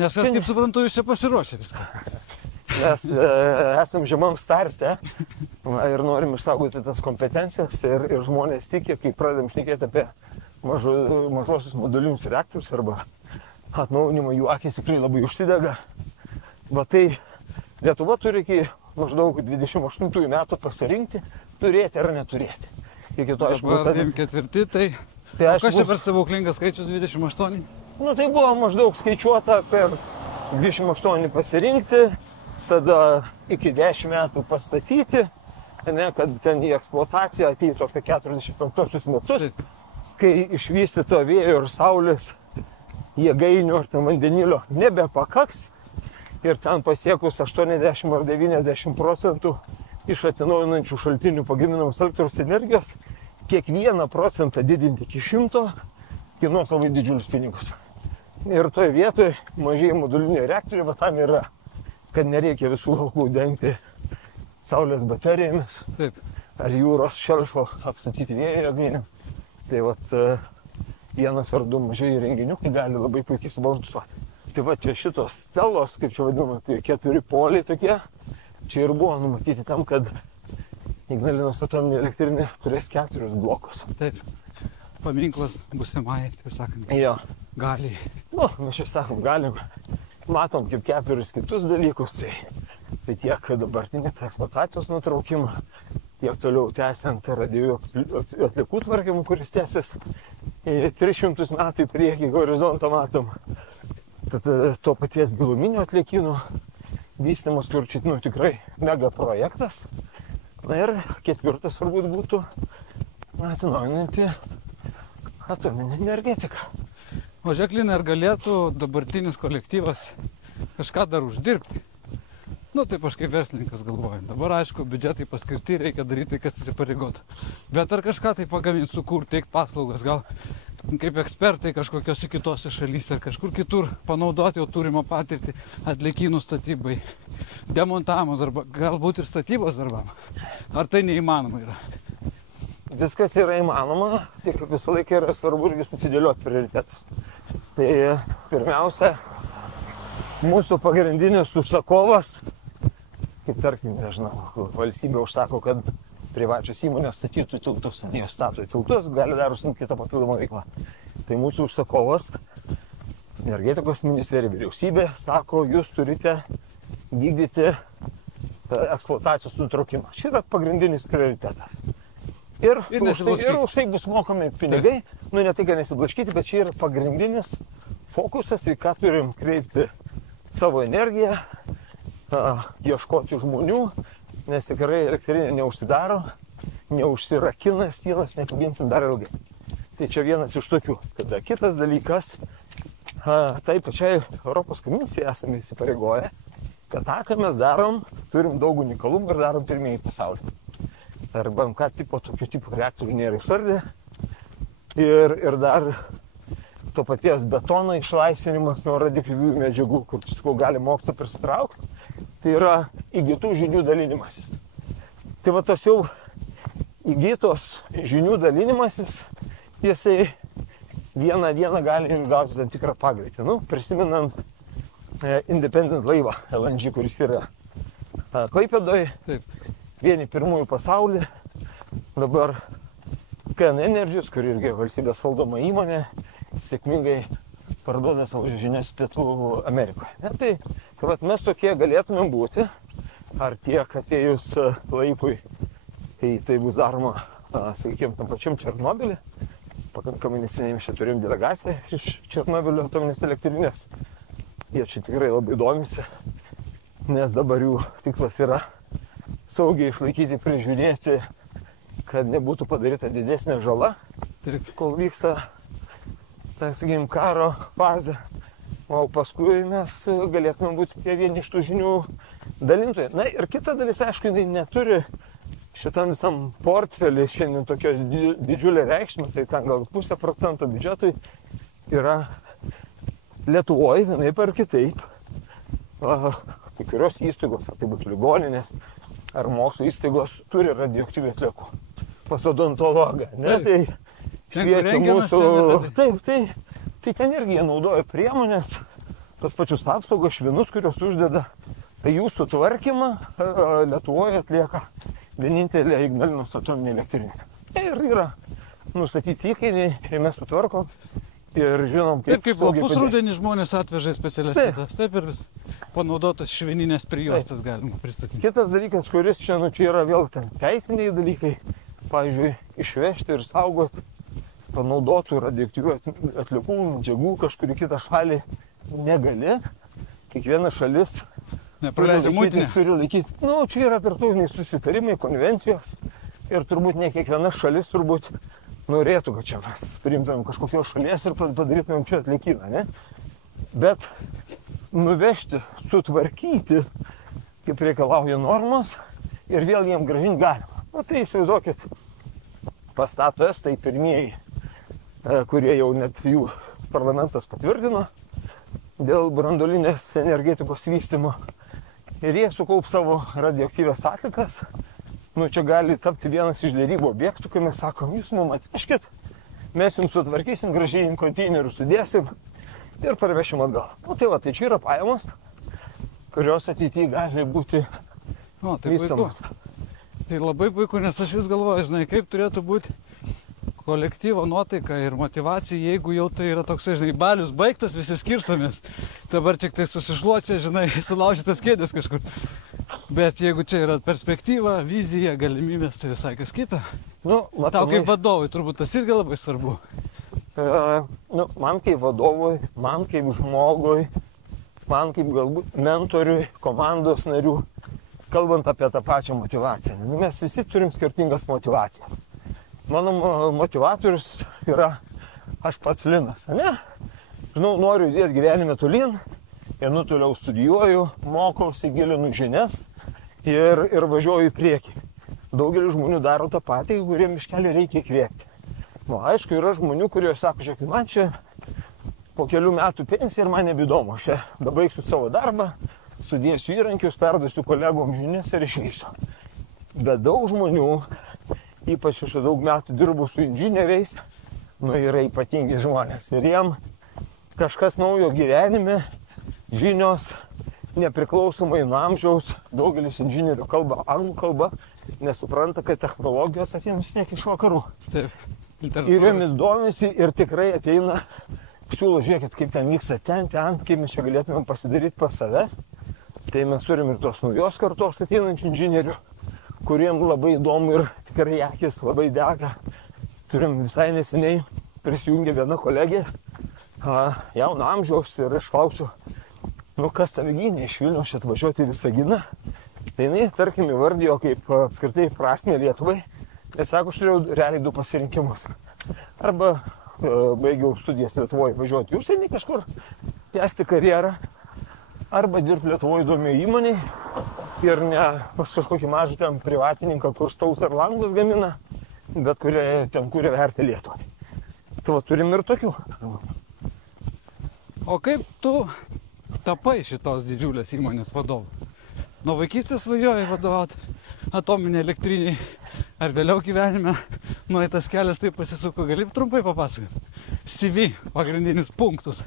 Nes kas, kaip suprantu, jūs čia pasiruošę viską. Mes esam žemam starte ir norim išsaugoti tas kompetencijas ir žmonės tikė, kai pradedam šnekėti apie mažosius modulinius reaktorius arba atnaujinimą, jų akys tikrai labai užsidega. Bet tai Lietuva turi iki maždaug 28 metų pasirinkti, turėti ar neturėti. Iki to, aišku, ketvirti, tai o kas čia per stebuklingas skaičius 28? Nu, tai buvo maždaug skaičiuota per 28 pasirinkti, tada iki 10 metų pastatyti, ne, kad ten į eksploataciją ateitų apie 45 metus, kai išvystyto vėjo ir saulės jėgainių ar ten vandenilio nebepakaks ir ten pasiekus 80 ar 90% iš atsinaujinančių šaltinių pagaminamos elektros energijos, kiekvieną procentą didinti iki 100 kainuos labai didžiulius pinigus. Ir toje vietoje mažieji moduliniai reaktoriai, va tam yra, kad nereikia visų laukų dengti saulės baterijomis. Taip. Ar jūros šelfo apstatyti vėjo jėgainėm. Tai vat vienas ar 2 mažieji renginiukai gali labai puikiai subalansuoti. Tai va čia šitos stelos, kaip čia vadinama, tai 4 poliai tokie, čia ir buvo numatyti tam, kad Ignalinos atominė elektrinė turės 4 blokus. Taip. Paminklas būsimai, tai sakant, jo. Galiai. Nu, mes čia sakom, galim. Matom kaip 4 kitus dalykus, tai tiek dabartinį eksploatacijos nutraukimą, tiek toliau tęsiant radioaktyvių atliekų tvarkymą, kuris tęsis 300 metų į priekį horizontą matom. Tad to paties giluminio atliekynų vystymas, kur čia tikrai mega projektas. Na ir 4 turbūt būtų atsinaujinanti atominė energetika. O žiūrėk, Lina, ar galėtų dabartinis kolektyvas kažką dar uždirbti? Nu, taip aš kaip verslininkas galvoju. Dabar, aišku, biudžetai paskirti, reikia daryti, kas įsipareigotų. Bet ar kažką tai pagaminti, sukurti, teikti paslaugas, gal kaip ekspertai kažkokiose kitose šalyse ar kažkur kitur panaudoti jau turimą patirtį atliekynų statybai, demontavimo darbą, galbūt ir statybos darbam. Ar tai neįmanoma yra? Viskas yra įmanoma, tik visą laiką yra svarbu irgi susidėlioti prioritetus. Tai pirmiausia, mūsų pagrindinis užsakovas, kaip tarkim, nežinau, valstybė užsako, kad privačios įmonės statytų tiltus, jie stato tiltus, gali dar užsimti kitą papildomą veiklą. Tai mūsų užsakovas, energetikos ministerija, vyriausybė, sako, jūs turite vykdyti eksploatacijos nutraukimą. Čia yra pagrindinis prioritetas. Ir už tai bus mokami pinigai, nu ne tai, kad nesiblaškyti, bet čia yra pagrindinis fokusas, į ką turim kreipti savo energiją, ieškoti žmonių, nes tikrai elektrinė neužsidaro, neužsirakina, spynas nekabinsim dar ilgai. Tai čia vienas iš tokių. Tada kitas dalykas, tai pačiai Europos komisijai esame įsipareigoję, kad tą, ką mes darom, turim daug unikalumų ir darom pirmieji pasaulyje. Arba ką tipo, tokio tipo reaktorių nėra išardę. Ir dar to paties betono išlaisvinimas nuo radioaktyvių medžiagų, kur gali mokslą prisitraukti. Tai yra įgytų žinių dalinimasis. Tai va tos jau įgytos žinių dalinimasis, jisai vieną dieną gali gauti tam tikrą pagreitį. Nu, prisimenant Independent laivą LNG, kuris yra Klaipėdoje, vieni pirmųjų pasaulyje, dabar KN Energies, kur irgi valstybės valdoma įmonė, sėkmingai parduoda savo žinias Pietų Amerikoje. Tai vat, mes tokie galėtumėm būti, ar tiek atėjus laikui, kai tai bus daroma sakykime, tam pačiam Černobylį. Pakankamai neseniai mes čia turim delegaciją iš Černobylio atominės elektrinės. Jie čia tikrai labai domisi, nes dabar jų tikslas yra saugiai išlaikyti, prižiūrėti, kad nebūtų padaryta didesnė žala, kol vyksta, tai sakykime, karo fazė. O paskui mes galėtume būti vieni iš tų žinių dalintojai. Na ir kita dalis, aišku, jinai neturi šitam visam portfelį šiandien tokios didžiulė reikšmė, tai ten gal 0,5% biudžetui yra Lietuvoje vienaip ar kitaip. Kai kurios įstaigos, ar tai būtų ligoninės, ar mokslo įstaigos, turi radioaktyvių atliekų. Pas odontologą, ne? Tai šviečia mūsų... Taip. Tai ten irgi jie naudoja priemonės, tos pačius apsaugos švinus, kurios uždeda. Tai jų sutvarkymą Lietuvoje atlieka vienintelė Ignalinos atominė elektrinė. Ir yra nustatyti įkainiai, ir mes sutvarkom ir žinom, kaip pusrudenį žmonės atveža specialias vietas. Taip ir panaudotas švininės prijuostas galima pristatyti. Kitas dalykas, kuris čia yra vėl ten teisiniai dalykai, pavyzdžiui, išvežti ir saugoti panaudotų radioaktyvių atliekų, medžiagų kažkurį kitą šalį negali. Kiekviena šalis turi laikyti. Čia yra tarptautiniai susitarimai, konvencijos ir turbūt ne kiekviena šalis turbūt norėtų, kad čia mes priimtumėm kažkokios šalies ir padarytumėm čia atliekyną, ne? Bet nuvežti, sutvarkyti, kaip reikalauja normos ir vėl jiem grąžinti galima. Tai įsivaizduokit, pastato estai pirmieji, kurie jau net jų parlamentas patvirtino dėl branduolinės energetikos vystymo. Ir jie sukaup savo radioaktyvias atlikas. Čia gali tapti vienas iš derybų objektų, kai mes sakom, jūs mums atvežkit, mes jums sutvarkysim, gražiai į konteinerių sudėsim ir parvešim atgal. Tai čia yra pajamos, kurios ateityje gali būti vystamos. Tai labai puiku, nes aš vis galvoju, žinai, kaip turėtų būti kolektyvo nuotaika ir motivacija, jeigu jau tai yra toksai, žinai, balius baigtas, visi skirstamės. Dabar tik tai susišluočia, žinai, sulaužytas kėdės kažkur. Bet jeigu čia yra perspektyva, vizija, galimybės, tai visai kas kita. Tau kaip vadovui turbūt tas irgi labai svarbu. Man kaip vadovui, man kaip žmogui, man kaip galbūt mentoriui, komandos narių, kalbant apie tą pačią motivaciją. Mes visi turim skirtingas motivacijas. Mano motivatorius yra aš pats Linas, ne? Žinau, noriu judėti gyvenime tolyn, ir toliau studijuoju, mokausi, gilinu žinias ir važiuoju į priekį. Daugelis žmonių daro tą patį, kuriem iš kelių reikia įkvėpti. Aišku, yra žmonių, kurie sako, žiūrėk, man čia po kelių metų pensija ir man nebeįdomu. Aš dabaigsiu savo darbą, sudėsiu įrankius, perduosiu kolegom žinias ir išeisiu. Bet daug žmonių, ypač aš daug metų dirbu su inžinieriais, yra ypatingi žmonės. Ir jiem kažkas naujo gyvenime, žinios, nepriklausomai nuo amžiaus, daugelis inžinierių kalba anglų kalba, nesupranta, kad technologijos ateina vis tiek iš vakarų. Taip. Ir jomis domisi ir tikrai ateina, siūlo, žiūrėkit, kaip ten vyksta ten, kaip mes čia galėtumėm pasidaryti pas save. Tai mes turim ir tos naujos kartos ateinančių inžinierių, kuriem labai įdomu ir tikrai akis labai dega. Turim visai neseniai prisijungė viena kolegė, jauno amžiaus, ir aš klausiu, kas tave gynė iš Vilniaus čia atvažiuoti į Visaginą. Tai jinai, tarkim, įvardijo kaip apskritai prasmę Lietuvai. Ir sako, aš turėjau realiai du pasirinkimus. Arba baigiau studijas Lietuvoje važiuoti į užsienį kažkur, tęsti karjerą, arba dirbti Lietuvoje įdomiai įmonėj ir ne pas kažkokį mažą ten privatininką, kur staus ar langus gamina, bet kurie ten kuria vertę Lietuvai. Tai turim ir tokių. O kaip tu tapai šitos didžiulės įmonės vadovu? Nuo vaikystės svajojai vadovauti atominė elektriniai, ar vėliau gyvenime nueitas kelias taip pasisuko? Gali trumpai papasakoti? CV, pagrindinius punktus.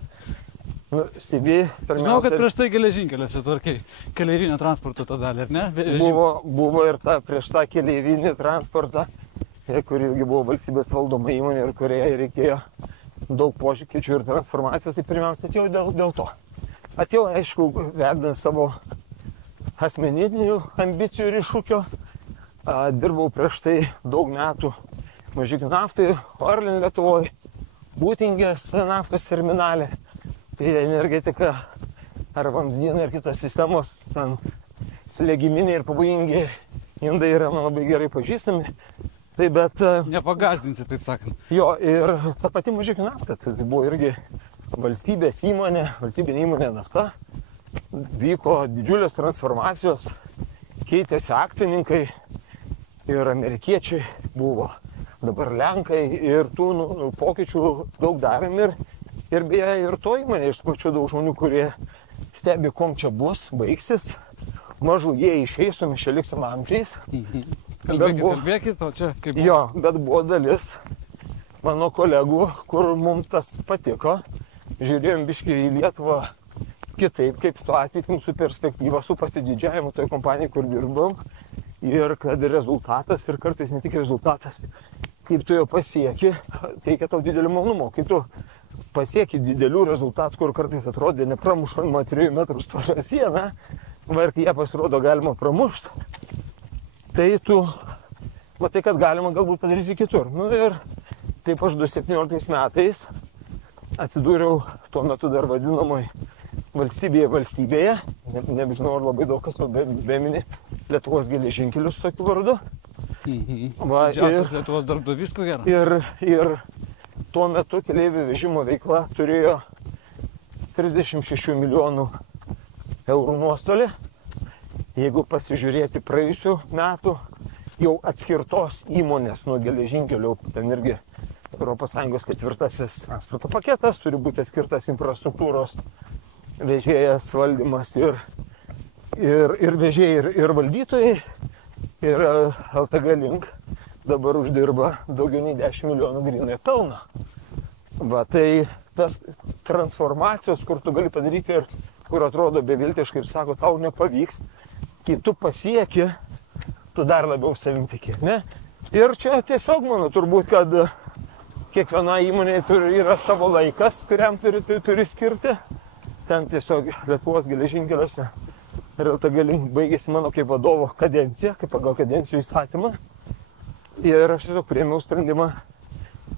CV, pirmiausia... Žinau, kad prieš tai geležinkeliuose tvarkai keleivinio transporto tą dalį, ar ne? Buvo ir prieš tą keleivinį transportą, kuri irgi buvo valstybės valdoma įmonė ir kuriai reikėjo daug pokyčių ir transformacijos. Tai pirmiausia atėjau dėl to. Atėjau, aišku, vedant savo asmeninių ambicijų ir iššūkio. Dirbau prieš tai daug metų Mažeikių naftai, Orlen Lietuvoje, Būtingės naftos terminalė, tai energetika ar vamzdynai ir kitos sistemos, ten slėgiminiai ir pavojingi indai yra man labai gerai pažįstami. Tai bet... Nepagazdinsi, taip sakant. Jo, ir ta pati Mažeikių nafta, tai buvo irgi valstybės įmonė, valstybinė įmonė nafta. Vyko didžiulės transformacijos, keitėsi akcininkai ir amerikiečiai buvo, dabar lenkai ir tų pokyčių daug darėm ir beje ir to įmonė, iš pačių daug žmonių, kurie stebi, kom čia bus, baigsis, mažų jie išeis, o mes čia liksim amžiais. Kalbėkit, o čia kaip... Jo, bet buvo dalis mano kolegų, kur mums tas patiko, žiūrėjom biškį į Lietuvą kitaip, kaip su ateitim, su perspektyva, su pasididžiavimu toj kompanijai, kur dirbam. Ir kad rezultatas, ir kartais ne tik rezultatas, kaip tu jo pasieki, teikia tau didelį malonumą. Kai tu pasieki didelių rezultatų, kur kartais atrodė nepramušama 3 metrų storą sieną, va ir kai ją pasirodo galima pramušti, tai tu matai, kad galima galbūt padaryti kitur. Nu ir taip aš 2017 metais atsidūriau tuo metu dar vadinamai valstybėje, nežinau, ar labai daug kas bemini Lietuvos geležinkelius tokiu vardu. Didžiausias Lietuvos darbdavys, ko gero. Ir tuo metu keleivių vežimo veikla turėjo 36 milijonų eurų nuostolį. Jeigu pasižiūrėti praėjusių metų, jau atskirtos įmonės nuo geležinkelių, ten irgi ES 4. transporto paketas, turi būti atskirtas infrastruktūros vežėjas, valdymas ir vežėjai, ir valdytojai. Ir LTG Link dabar uždirba daugiau nei 10 milijonų grynojo pelno. Va, tai tas transformacijos, kur tu gali padaryti ir kur atrodo beviltiškai ir sako, tau nepavyks, kai tu pasieki, tu dar labiau savim tiki, ne? Ir čia tiesiog, manau, turbūt, kad kiekviena įmonė yra savo laikas, kuriam turi skirti. Ten tiesiog Lietuvos geležinkeliuose ir LTG Link baigėsi mano kaip vadovo kadencija, kaip pagal kadencijų įstatymą. Ir aš tiesiog priėmiau sprendimą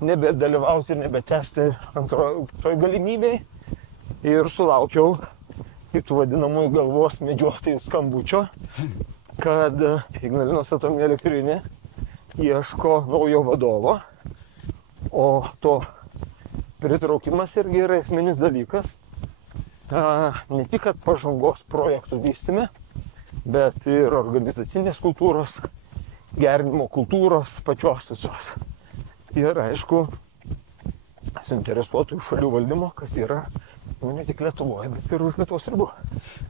nebedalyvauti ir nebetęsti antroji galimybei. Ir sulaukiau kitų vadinamųjų galvos medžiotojų skambučio, kad Ignalinos atominė elektrinė ieško naujo vadovo, o to pritraukimas irgi yra esminis dalykas. Ne tik, kad pažangos projektų vystyme, bet ir organizacinės kultūros, gerinimo kultūros pačios visos. Ir aišku, suinteresuotų šalių valdymo, kas yra ne tik Lietuvoje, bet ir už Lietuvos ribų.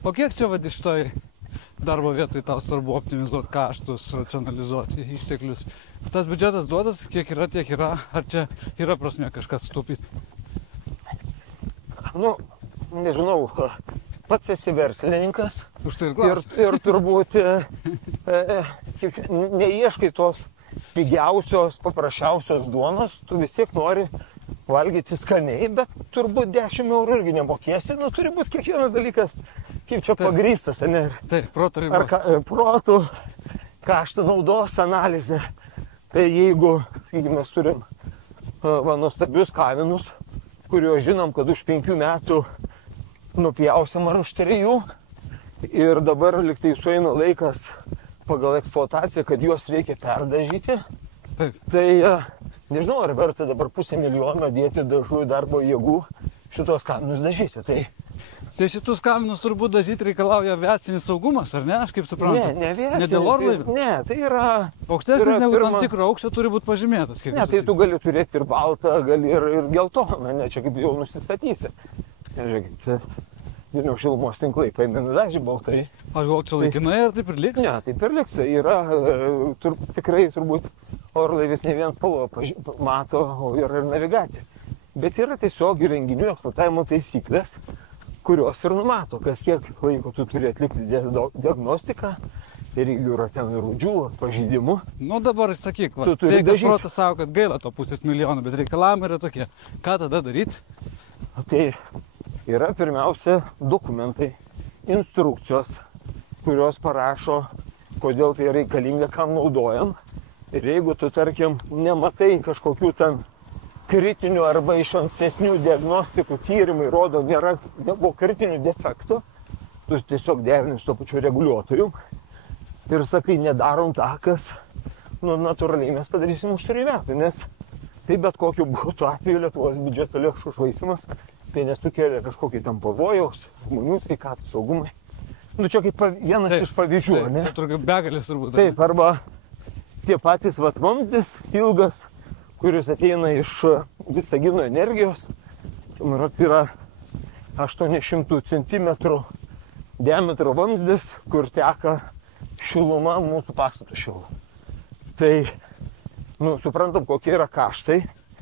O kiek čia iš toj darbo vietoj tau svarbu optimizuoti kaštus, racionalizuoti išteklius? Tas biudžetas duodas, kiek yra, tiek yra, ar čia yra prasmė kažkas sutaupyti? Nu, nežinau, pats esi verslininkas ir turbūt neieškai tos pigiausios, paprasčiausios duonos, tu vis tiek nori valgyti skaniai, bet turbūt 10 eurų irgi nemokėsi, nu turi būti kiekvienas dalykas, kaip čia pagrįstas, ne? Taip, proto ribos. Protų, kaštų naudos analizė. Tai jeigu, sakykime, mes turim nuostabius kaminus, kuriuos žinom, kad už 5 metų nupjausim ar už 3, ir dabar liktai sueina laikas pagal eksploataciją, kad juos reikia perdažyti. Taip. Tai nežinau, ar verta dabar 500 000 dėti dažų darbo jėgų šitos kaminus dažyti. Tai šitus kaminus turbūt dažyti reikalauja aviacinis saugumas, ar ne? Aš kaip suprantu. Ne aviacinis. Ne dėl orlaivių? Ne, tai yra... Aukštesnis negu tam tikro aukščio turi būti pažymėtas. Ne, tai tu gali turėti ir baltą, gali ir geltoną, ne, čia kaip jau nusistatysi. Žiūrėkit, Vilniaus šilumos tinklai paėmė nudažį baltai. Aš gal čia laikinai ar taip ir liks? Ne, taip ir liks. Yra tikrai turbūt orlaivis ne vien spalvą mato, o yra ir navigacija. Bet yra tiesiog įrenginių eksploatavimo taisyklės, kurios ir numato, kas kiek laiko tu turi atlikti diagnostiką, ir jeigu yra ten rūdžių ar pažeidimų. Nu dabar sakyk, sveikas protas savo, kad gaila to 500 000, bet reikalavimai yra tokie. Ką tada daryti? Tai yra pirmiausia dokumentai, instrukcijos, kurios parašo, kodėl tai reikalinga, kam naudojam. Ir jeigu tu, tarkim, nematai kažkokių ten kritinių arba iš ankstesnių diagnostikų tyrimai rodo, nebuvo kritinių defektų, tu tiesiog derini su to pačiu reguliuotoju ir sakai, nedarom tą, kas natūraliai mes padarysim už 3 metų, nes tai bet kokiu būtų atveju Lietuvos biudžeto lėšų švaistymas, tai nesukelia kažkokį tam pavojaus, žmonių sveikatos saugumai. Čia kaip vienas iš pavyzdžių, ne? Tai turbūt begalės turbūt. Taip, arba tie patys vamzdis ilgas, kuris ateina iš Visagino energijos, yra 800 cm diametro vamzdis, kur teka šiluma mūsų pastato šiluma. Tai, suprantam, kokie yra kaštai.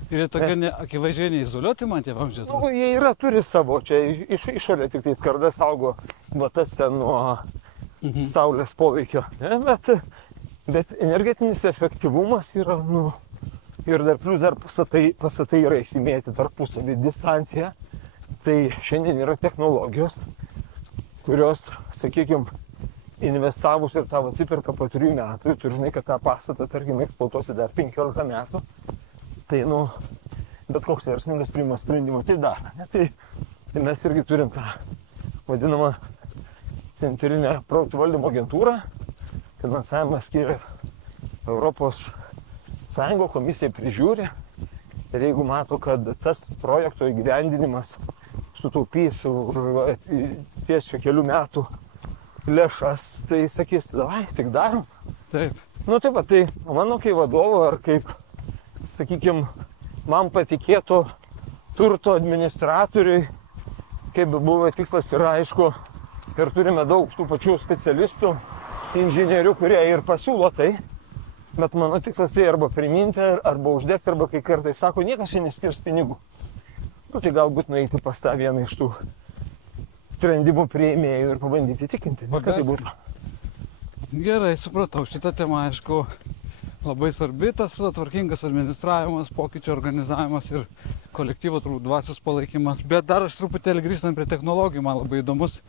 Ir jie tokie akivaizdžiai neizoliuoti, man tie vamzdžiai. Jie turi savo, čia išorė tik tai skarda saugo vatas ten nuo saulės poveikio. Ne? Bet energetinis efektyvumas yra, ir dar plus dar pastatai yra įsimėti tarpusavį distanciją. Tai šiandien yra technologijos, kurios, sakykime, investavus ir tavo atsiperka po 3 metų, tu žinai, kad tą pastatą, tarkim, eksploatuosi dar 15 metų, tai, bet koks verslininkas priima sprendimą, tai daro. Tai mes irgi turim tą vadinamą centrinę projektų valdymo agentūrą, finansavimą skiria Europos Sąjungo, komisija prižiūri ir jeigu mato, kad tas projekto įgyvendinimas sutaupys ties čia kelių metų lėšas, tai sakys, davai, tik darom. Taip. Taip pat, tai mano kaip vadovo ar kaip, sakykime, man patikėto turto administratoriui, kaip buvo tikslas yra aišku, ir turime daug tų pačių specialistų, inžinierių, kurie ir pasiūlo tai, bet mano tikslas tai arba priminti, arba uždegti, arba kai kartais sako, niekas čia neskirs pinigų. Tai galbūt nueiti pas tą vieną iš tų sprendimų priėmėjų ir pabandyti įtikinti. Tai būtų. Gerai, supratau. Šita tema, aišku, labai svarbi, tas tvarkingas administravimas, pokyčio organizavimas ir kolektyvo turbūt dvasios palaikymas. Bet dar aš truputėlį grįžtant prie technologijų, man labai įdomus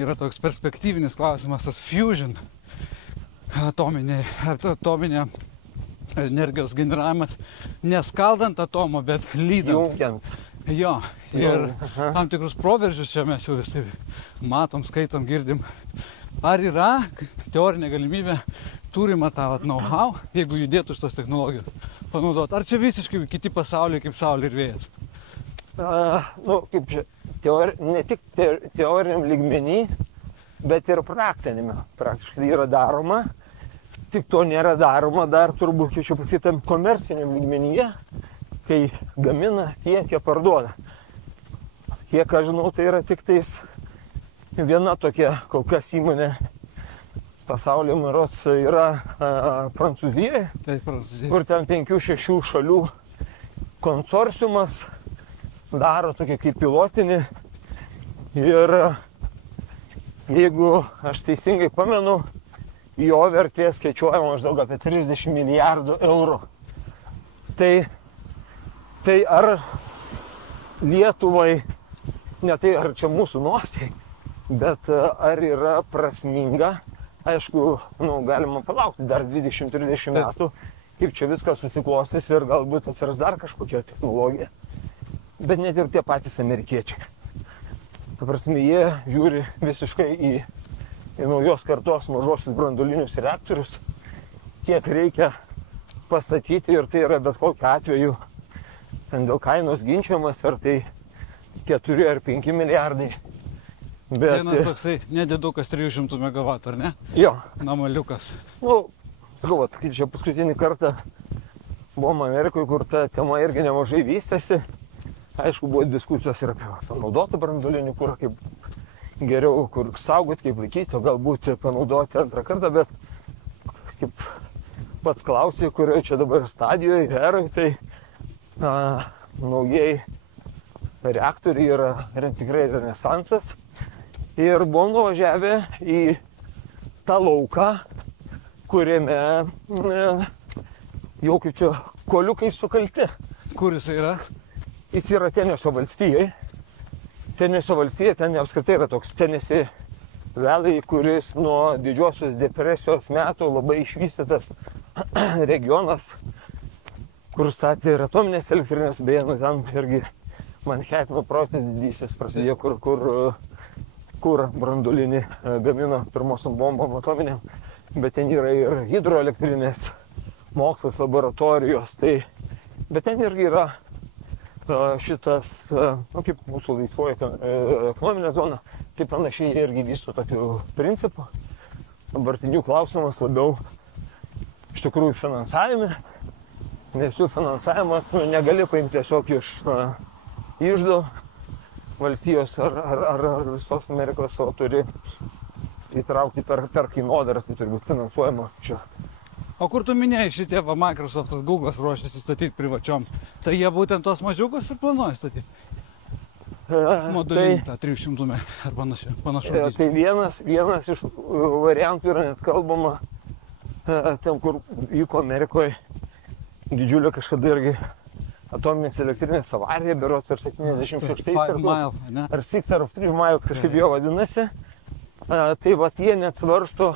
yra toks perspektyvinis klausimas, tas fusion, atominė energijos generavimas, neskaldant atomo, bet lydant. Jungiant. Jo, ir tam tikrus proveržius čia mes jau vis taip matom, skaitom, girdim. Ar yra teorinė galimybė, turima tą know-how, jeigu judėtų šitos technologijos panaudoti? Ar čia visiškai kiti pasauliai kaip saulė ir vėjas? Kaip čia, ne tik teoriniam lygmenį, bet ir praktinėme. Praktiškai yra daroma, tik to nėra daroma dar turbūt, kaip čia pasakytam, komerciniam lygmenyje, kai gamina, tiekia, parduoda. Kiek aš žinau, tai yra tik tais viena tokia kol kas įmonė pasaulyje, maros, yra Prancūzijoje, kur ten 5-6 šalių konsorciumas daro tokį kaip pilotinį. Ir jeigu aš teisingai pamenu, jo vertė skaičiuojama maždaug apie 30 milijardų eurų. Tai ar Lietuvai, ne tai ar čia mūsų nosiai, bet ar yra prasminga, aišku, galima palaukti dar 20-30 metų, kaip čia viskas susiklostys ir galbūt atsiras dar kažkokia technologija. Bet net ir tie patys amerikiečiai. Ta prasme, jie žiūri visiškai į naujos kartos mažosius branduolinius reaktorius, kiek reikia pastatyti ir tai yra bet kokiu atveju ten dėl kainos ginčiamas, ar tai 4 ar 5 milijardai. Bet vienas toksai nedidukas 300 MW, ar ne? Jo. Namaliukas. Sakau, kai čia paskutinį kartą buvom Amerikoje, kur ta tema irgi nemažai vystėsi. Aišku, buvo diskusijos ir apie panaudotą branduolinį kurą, kaip geriau, kur saugoti, kaip laikyti, o galbūt panaudoti antrą kartą, bet kaip pats klausė, kurioje čia dabar stadijoje, eroje, tai naujai reaktoriai yra tikrai renesansas. Ir buvom nuvažiavę į tą lauką, kuriame jau kaip čia koliukai sukalti. Kur jis yra? Jis yra Tenesio valstijoje. Tenesio valstija, ten apskritai yra toks Tennessee Valley, kuris nuo didžiosios depresijos metų labai išvystytas regionas, kur statė ir atominės elektrinės, beje, nu ten irgi Manhatano projektas didysis prasidėjo, kur branduolinį gamino pirmosiom bombom atominiam, bet ten yra ir hidroelektrinės, mokslas, laboratorijos, bet ten irgi yra šitas, kaip mūsų laisvoji ekonominė zona, tai panašiai irgi vysto tokių principų. Dabartinių klausimas labiau iš tikrųjų finansavime, nes jų finansavimas negali paimti tiesiog iš iždo valstijos ar visos Amerikos, o turi įtraukti per kainodarą, tai turi būti finansuojama čia. O kur tu minėjai šitie Microsoftas, Google'as ruošiasi statyti privačiom, tai jie būtent tos mažiukus ir planuoja statyti? Modulinį tą 300 metrų ar panašus. Tai vienas iš variantų yra net kalbama, ten kur vyko Amerikoje didžiulė kažkada irgi atominės elektrinės avarija, berods ar 76 ar 6 of 3 miles kažkaip jo vadinasi. Tai vat jie net svarsto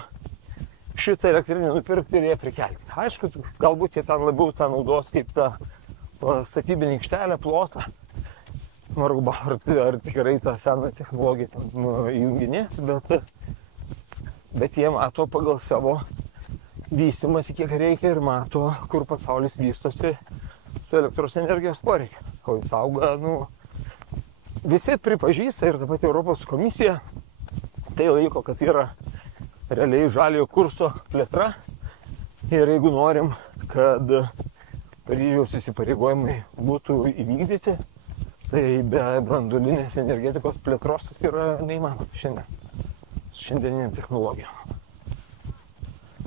šitą elektrinę nupirkti ir ją prikelti. Aišku, galbūt jie ten labiau tą naudos kaip tą statybinį aikštelę, plotą. Arba ar tikrai tą seną technologiją įjunginės, bet jie mato pagal savo vystimąsi, kiek reikia ir mato, kur pasaulis vystosi su elektros energijos poreikiu. O jis auga, visi pripažįsta ir taip pat Europos komisija tai laiko, kad yra realiai žaliojo kurso plėtra ir jeigu norim, kad Paryžiaus įsipareigojimai būtų įvykdyti, tai be branduolinės energetikos plėtros tas yra neįmanoma šiandieninė technologija.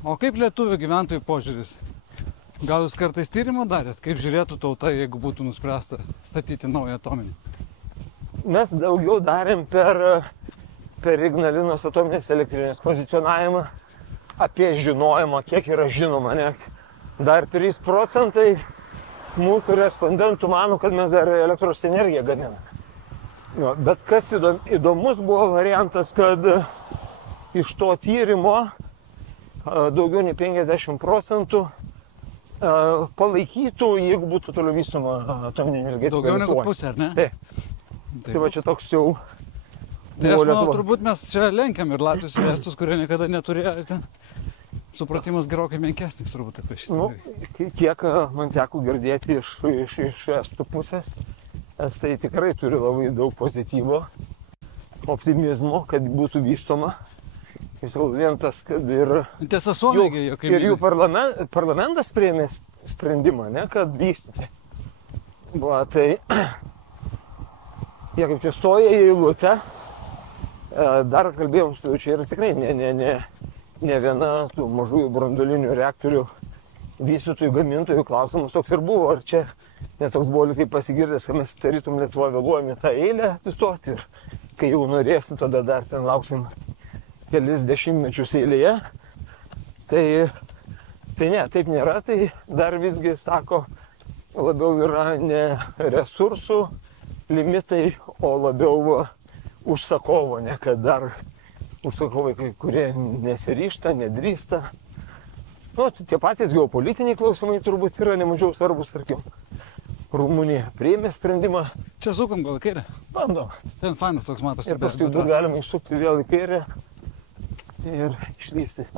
O kaip lietuvių gyventojų požiūris? Gal jūs kartais tyrimą darėt, kaip žiūrėtų tauta, jeigu būtų nuspręsta statyti naują atominį? Mes daugiau darėm per Ignalinos atominės elektrinės pozicionavimą, apie žinojimą, kiek yra žinoma, net dar 3% mūsų respondentų mano, kad mes dar elektros energiją gaminame. Bet kas įdomus buvo variantas, kad iš to tyrimo daugiau nei 50% palaikytų, jeigu būtų toliau vystoma atominė energetika. Daugiau negu pusė, ar ne? Taip. Tai va čia toks jau... Tai aš manau, turbūt mes čia lenkiam ir latvius ir estus, kurie niekada neturėjo ten. Supratimas gerokai menkesnis turbūt apie šitą. Kiek man teko girdėti iš estų pusės, estai tikrai turi labai daug pozityvo, optimizmo, kad būtų vystoma. Vien tas, kad ir jų parlamentas priėmė sprendimą, kad vystyti. Tai jie kaip čia stoja į eilutę, dar kalbėjom su čia ir tikrai ne viena tų mažųjų branduolinių reaktorių vystytojų, gamintojų klausimas toks ir buvo. Ar čia net toks buvo lygiai pasigirdęs, kad mes tarytum Lietuvoje vėluojame tą eilę atsistoti ir kai jau norėsim, tada dar ten lauksim kelis dešimtmečius eilėje. Tai ne, taip nėra, tai dar visgi, sako, labiau yra ne resursų limitai, o labiau užsakovo, ne kad dar užsakovai, kurie nesiryžta, nedrįsta. Tie patys geopolitiniai klausimai turbūt yra nemažiau svarbus, tarkim. Rumunija priėmė sprendimą. Čia sukam gal į kairę? Bandom. Ten fainas toks matosi. Ir paskui bus galima išsukti vėl į kairę ir išlysti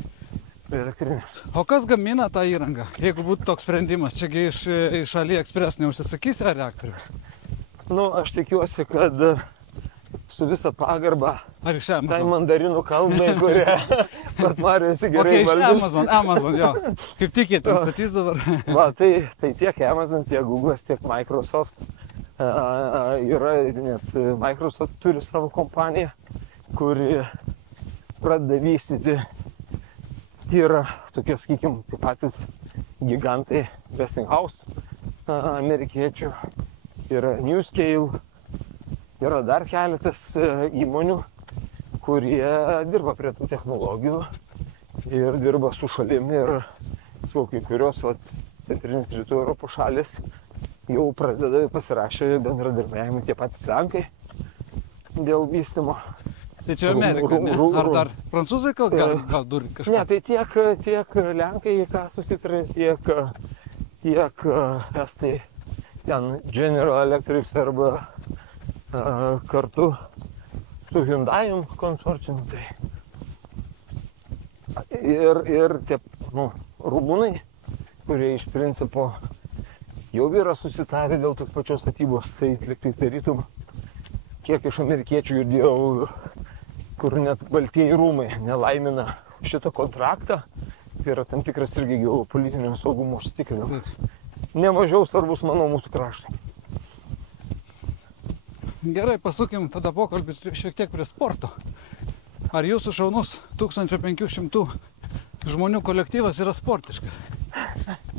elektrinės. O kas gamina tą įrangą? Jeigu būtų toks sprendimas, čiagi iš AliExpress neužsisakysi reaktorių? Aš tikiuosi, kad su visa pagarba tai mandarinų kalbai, kurią pat Marijus gerai valdys. Amazon, jo. Kaip tikėt, ten statys dabar? Tai tiek Amazon, tiek Google'as, tiek Microsoft. Yra net Microsoft turi savo kompaniją, kuri pradeda vystyti. Yra tokie, sakykim, taip patys gigantai Westinghouse amerikiečių. Yra NewScale. Yra dar keletas įmonių, kurie dirba prie tų technologijų ir dirba su šalim ir su kai kurios centrinės rytų Europos šalis jau pradeda pasirašę bendradarbiavimą tie patys Lenkai dėl vystymo. Tai čia Amerika, ne? Ar dar prancūzai gal turi kažką? Ne, tai tiek Lenkai, ką susitarė, tiek estai ten General Electric arba kartu su Hyundai konsorciumu. Ir tie rumunai, kurie iš principo jau yra susitarę dėl tos pačios statybos, tai liktai tarytum, kiek iš amerikiečių girdėjau, kur net Baltieji rūmai nelaimina šitą kontraktą, tai yra tam tikras irgi geopolitinio saugumo užtikrinimas. Nemažiau svarbus, manau, mūsų kraštui. Gerai, pasukim tada pokalbį šiek tiek prie sporto. Ar jūsų šaunus 1500 žmonių kolektyvas yra sportiškas?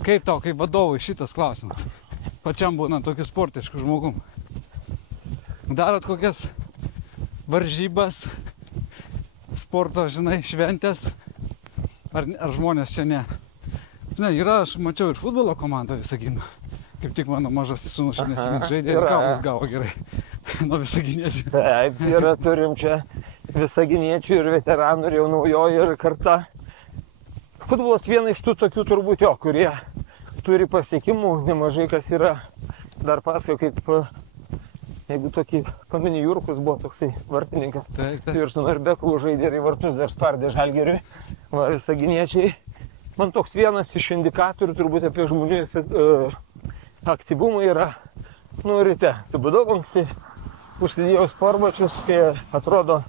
Kaip tau, kaip vadovui, šitas klausimas? Pačiam būnant tokiu sportišku žmogum. Darot kokias varžybas, sporto, žinai, šventės? Ar žmonės čia ne? Žinai, aš mačiau ir futbolo komandą Visagino. Kaip tik mano mažasis sūnus šiandien žaidė ir kaulus gavo gerai nuo visaginiečių. Taip, turim čia visaginiečių ir veteranų ir jau naujoji ir karta. Futbolas viena iš tų tokių turbūt kurie turi pasiekimų, nemažai kas yra. Dar pasakoju, kaip jeigu tokį pameni Jurkus buvo toksai vartininkas. Ir su Narbeku žaidė ir į vartus dar spardė Žalgiriui, visaginiečiai. Man toks vienas iš indikatorių turbūt apie žmonių aktyvumą yra ryte. Atsibudau anksti, užsidėjau sportbačius, kai atrodo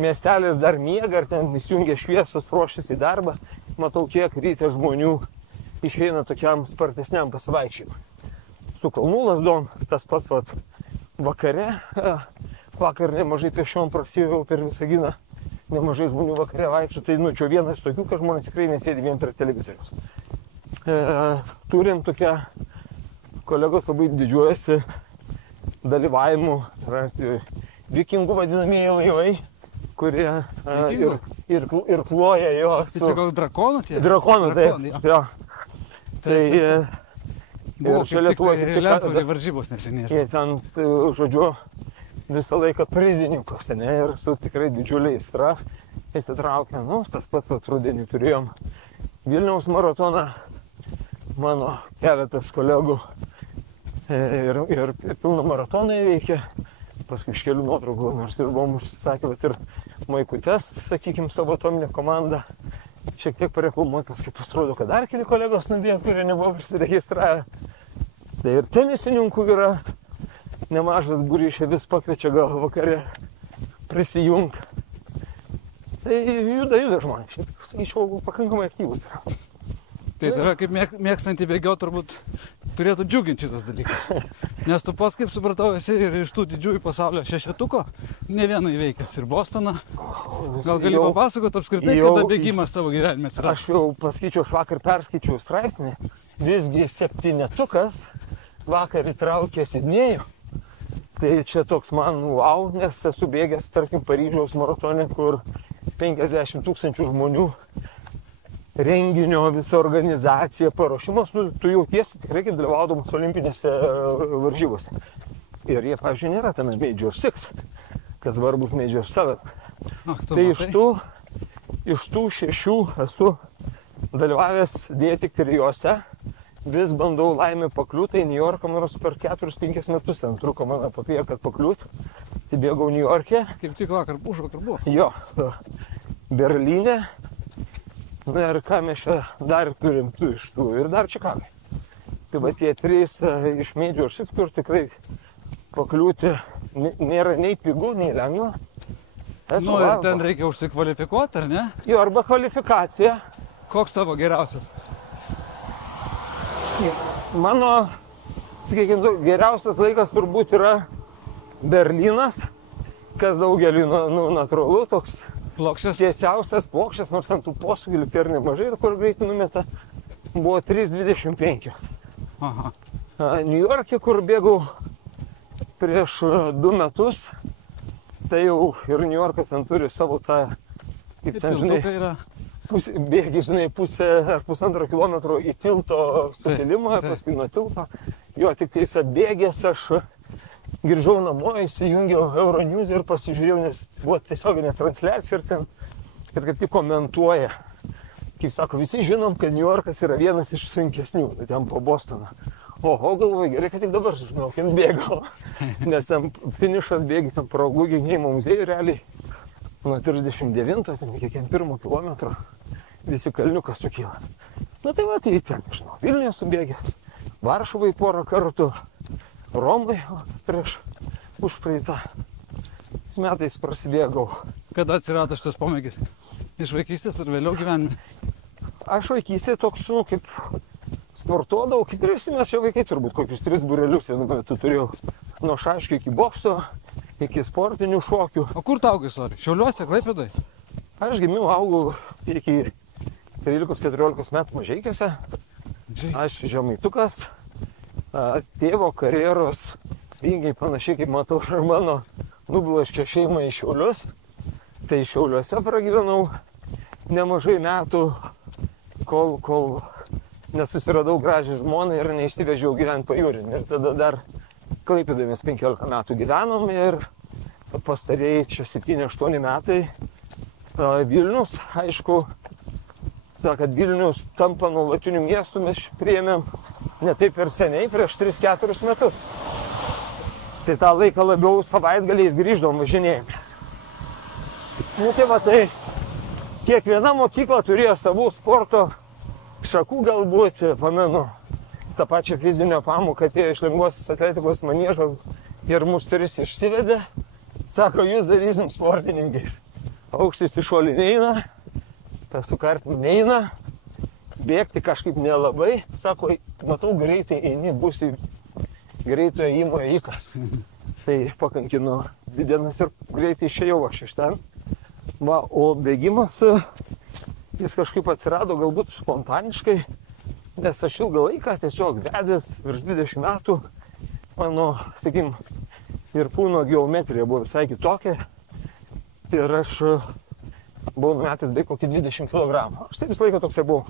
miestelis dar miega, ar ten įsijungia šviesos, ruošiasi į darbą. Matau, kiek ryte žmonių išeina tokiam spartesniam pasivaikščiojimui. Su kalnų lazdom, tas pats vakare. Vakar nemažai pešiom prasijau per Visaginą. Nemažai žmonių vakare vaikščio. Tai čia vienas tokių, kad žmonės tikrai nesėdi vien prie televizoriaus. Turim tokią, kolegos labai didžiuojasi dalyvavimu, vikingų vadinamieji laivai, kurie ir kloja jo su... Tai gal drakonų tie? Drakonų, taip. Jo. Tai... Buvo kaip tik Lietuvai varžybos neseniai. Jie ten, žodžiu, visą laiką prizininkus, ir su tikrai didžiuliai aistra įsitraukia. Tas pats rudenį turėjom Vilniaus maratoną, mano keletas kolegų ir pilną maratoną įveikė. Paskui iš kelių nuotraukų, nors ir buvom užsisakę, bet ir maikutes, sakykim, savo atominę komandą šiek tiek pareklamuoti, paskui pasirodo, kad dar keli kolegos nubėjo, kurie nebuvo prisiregistravę. Tai ir tenisininkų yra nemažas būrys, vis pakviečia gal vakare prisijung. Tai juda žmonės, šiaip sakyčiau, pakankamai aktyvus yra. Tai tave kaip mėgstantį bėgiot turbūt turėtų džiuginti šitas dalykas. Nes tu pats, kaip supratau, esi ir iš tų didžiųjų pasaulio šešetuko, ne vieną įveikęs ir Bostoną. Gal gali papasakoti apskritai, kada bėgimas tavo gyvenime atsirado? Aš jau paskaičiau, aš vakar perskaičiau straipsnį, visgi septynetukas vakar įtraukė Sidnėjų. Tai čia toks man wow, nes esu bėgęs, tarkim, Paryžiaus maratone, kur 50 000 žmonių renginio, visa organizacija, paruošimas, tu jautiesi tikrai kaip dalyvaudamas olimpinėse varžybose. Ir jie, pavyzdžiui, nėra tame Major 6, kas svarbus Major 7. Tai iš tų 6 esu dalyvavęs dėja tik 3, vis bandau laimę pakliūti į New Yorką, nors per 4-5 metus ten truko man apie, kad pakliūt. Tai bėgau New York'e. Kaip tik užvakar buvo. Jo, Berlyne. Ir ką mes čia dar turim iš tų ir dar Čikagai. Tai va tie 3 iš Major 6, kur tikrai pakliūti nėra nei pigų, nei lengva. Ir ten reikia užsikvalifikuoti, ar ne? Jo, arba kvalifikacija. Koks tavo geriausias? Mano, sakykime, geriausias laikas turbūt yra Berlynas, kas daugeliui natūralu, toks plokščias. Tiesiausias plokščias, nors ant tų posūkį per nemažai, kur greitai numeta, buvo 3:25. Aha. New York'e, kur bėgau prieš 2 metus, tai jau ir New York'as ten turi savo tą, kaip ten, žinai, bėgi, žinai, pusę ar 1,5 kilometro į tilto sukilimą, paskui nuo tilto. Jo, tik tais atbėgęs aš grįžau namo, įsijungiau Euronews ir pasižiūrėjau, nes buvo tiesioginė transliacija ir ten ir kaip tik komentuoja. Kaip sako, visi žinom, kad New Yorkas yra vienas iš sunkesnių, ten po Bostoną. Oho, galvoju, gerai, kad tik dabar sužinau, kad bėgau. Nes ten finišas bėgi, ten progų gynėjimo muziejų realiai. Nuo 39, ten iki 1 kilometro visi kalniukas sukyla. Na tai va, tai ten, nežinau, Vilniuje subėgęs, Varšuvai porą kartų, Romai prieš užpraeitą metais prasidėgau. Kada atsirado šitas pomėgis? Iš vaikystės ar vėliau gyvenime? Aš vaikystėje toks, kaip sportuodavau, kaip ir visi mes čia vaikai, turbūt kokius 3 būrelius vienu metu turėjau. Nuo šaškių iki bokso, iki sportinių šokių. O kur taugai, sorry? Šiauliuose, Klaipėdoj? Aš gimiau, augau iki 13-14 metų Mažeikiuose. Aš žemaitukas, tėvo karjeros vingiai panašiai kaip matau ir mano nubloškė šeimą į Šiaulius. Tai Šiauliuose pragyvenau nemažai metų, kol nesusiradau gražią žmoną ir neišsivežiau gyventi pajūrinį. Ir tada dar Klaipėdoje mes 15 metų gyvenom ir pastarėjai čia 7-8 metai Vilnius. Aišku, kad Vilnius tampa nuolatiniu miestu, mes priėmėm ne taip ir seniai, prieš 3-4 metus. Tai tą laiką labiau savaitgaliais grįždom važinėjimą. Tai va tai, kiekviena mokykla turėjo savų sporto šakų galbūt, pamenu, tą pačią fizinio pamoką atėjo iš lengvosios atletikos maniežo ir mus 3 išsivedė. Sako, jūs darysim sportininkais. Aukštis į šuolį neina, su kartim neina, bėgti kažkaip nelabai. Sako, matau, greitai eini, būsi greito ėjimo ėjikas. Tai pakankino 2 dienas ir greitai išėjau aš iš ten. Va, o bėgimas, jis kažkaip atsirado galbūt spontaniškai, nes aš ilgą laiką tiesiog vedęs virš 20 metų, mano, sakykim, ir kūno geometrija buvo visai kitokia ir aš buvau numetęs beveik kokį 20 kg. Aš taip visą laiką toksai buvau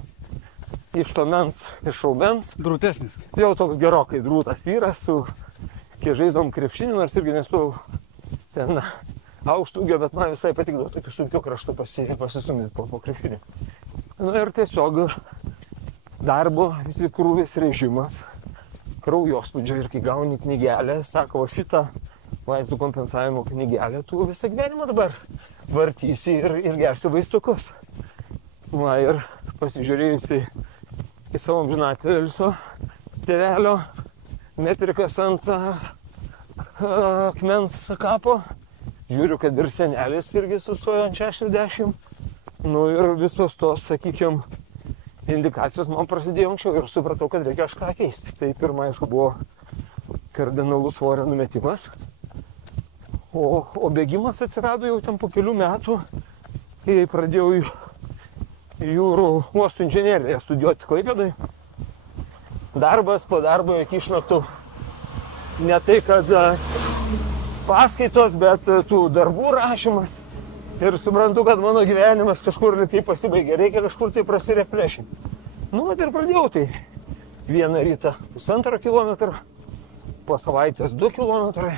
iš to mens, iš raumens. Drūtesnis. Jau toks gerokai drūtas vyras su žaisdavom krepšinį, nors irgi nesu ten aukštų ūgio, bet man visai patikdavo tokių sunkių kraštų pasistumėti po krepšinį. Na ir tiesiog darbo visi krūvis režimas, kraujospūdžio ir kai gauni knygelę, sako, o šitą vaistų kompensavimo knygelę tu visą gyvenimą dabar vartysi ir gersi vaistukus. Va, ir pasižiūrėjusi į savo amžinatilsio tėvelio metrikas ant akmens kapo, žiūriu, kad ir senelis irgi sustojo ant 60. Nu ir visos tos, sakykime, indikacijos man prasidėjo anksčiau ir supratau, kad reikia kažką keisti. Tai pirma, aišku, buvo kardinalus svorio numetimas. O bėgimas atsirado jau ten po kelių metų, kai pradėjau jūrų uostų inžineriją studijuoti Klaipėdoj. Darbas po darbo iki išnaktų. Ne tai, kad paskaitos, bet tų darbų rašymas. Ir suprantu, kad mano gyvenimas kažkur tai pasibaigė, reikia kažkur tai prasirefrešinti. Nu, ir pradėjau tai. Vieną rytą 1,5 kilometro, po savaitės 2 kilometrai,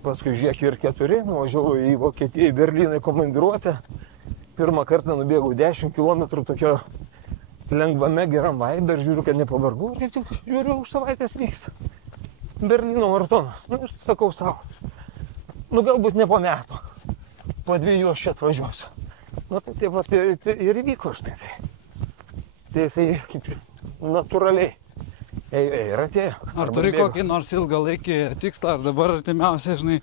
paskui žiek ir 4, nuvažiavau į Vokietiją, į Berlyną komandiruotę. Pirmą kartą nubėgau 10 kilometrų tokio lengvame geram vaibė ir žiūriu, kad nepavargau. Ir tik žiūriu, už savaitės vyks Berlyno maratonas. Nu, ir sakau savo, nu galbūt ne po metų, po 2 aš čia atvažiuosiu. Nu, tai ir įvyko štai tai. Tai jisai kaip natūraliai ir atėjo. Ar turi kokį nors ilgalaikį tikslą, ar dabar artimiausia, žinai,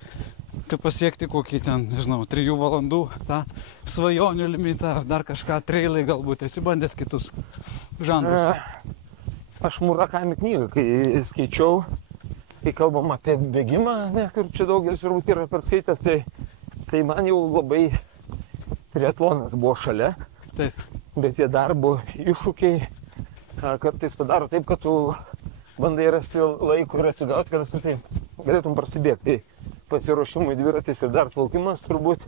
kaip pasiekti kokį ten, nežinau, 3 valandų tą svajonių limitą, ar dar kažką, trailai galbūt, esi bandęs kitus žanrus? Aš Murakami knygą, kai skaičiau, kai kalbam apie bėgimą, ne, kur čia daugelis turbūt yra perskaitęs, tai man jau labai triatlonas buvo šalia. Taip. Bet tie darbo iššūkiai kartais padaro taip, kad tu bandai rasti laiko ir atsigauti, kad apskritai galėtum prasidėti. Tai pasiruošimui dviratis ir dar plaukimas turbūt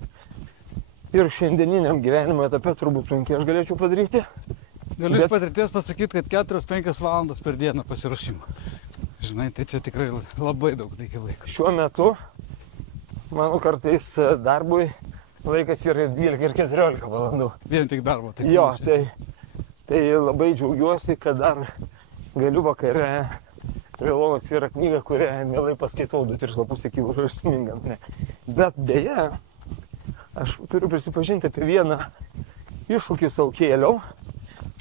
ir šiandieniniam gyvenimo etape turbūt sunkiai aš galėčiau padaryti. Galiu iš patirties pasakyti, kad 4-5 valandos per dieną pasiruošimą. žinai, tai čia tikrai labai daug reikia laiko. Šiuo metu, mano kartais darbui laikas yra 12 ir 14 valandų. Vien tik darbo. Tai jo, tai labai džiaugiuosi, kad dar galiu vakare vėliau atsivėra knygą, kurią mielai paskaitau 2-3 lapus iki užsmingant. Bet beje, aš turiu prisipažinti apie vieną iššūkį savo kėliau.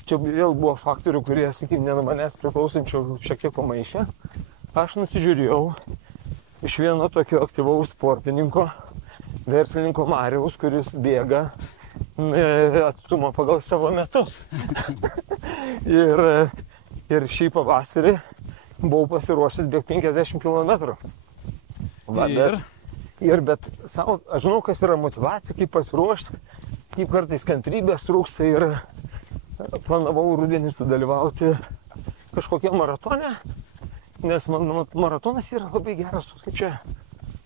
Čia vėl buvo faktorių, kurie, sakykime, ne nuo manęs priklausančių šiek tiek pamaišė. Aš nusižiūrėjau iš vieno tokio aktyvaus sportininko, verslininko Mariaus, kuris bėga atstumą pagal savo metus. ir šį pavasarį buvau pasiruošęs bėgti 50 km. Bet savo, aš žinau, kas yra motyvacija, kaip pasiruošti, kaip kartais kantrybės trūksta ir planavau rudenį sudalyvauti kažkokiam maratone, nes maratonas yra labai geras, kaip čia,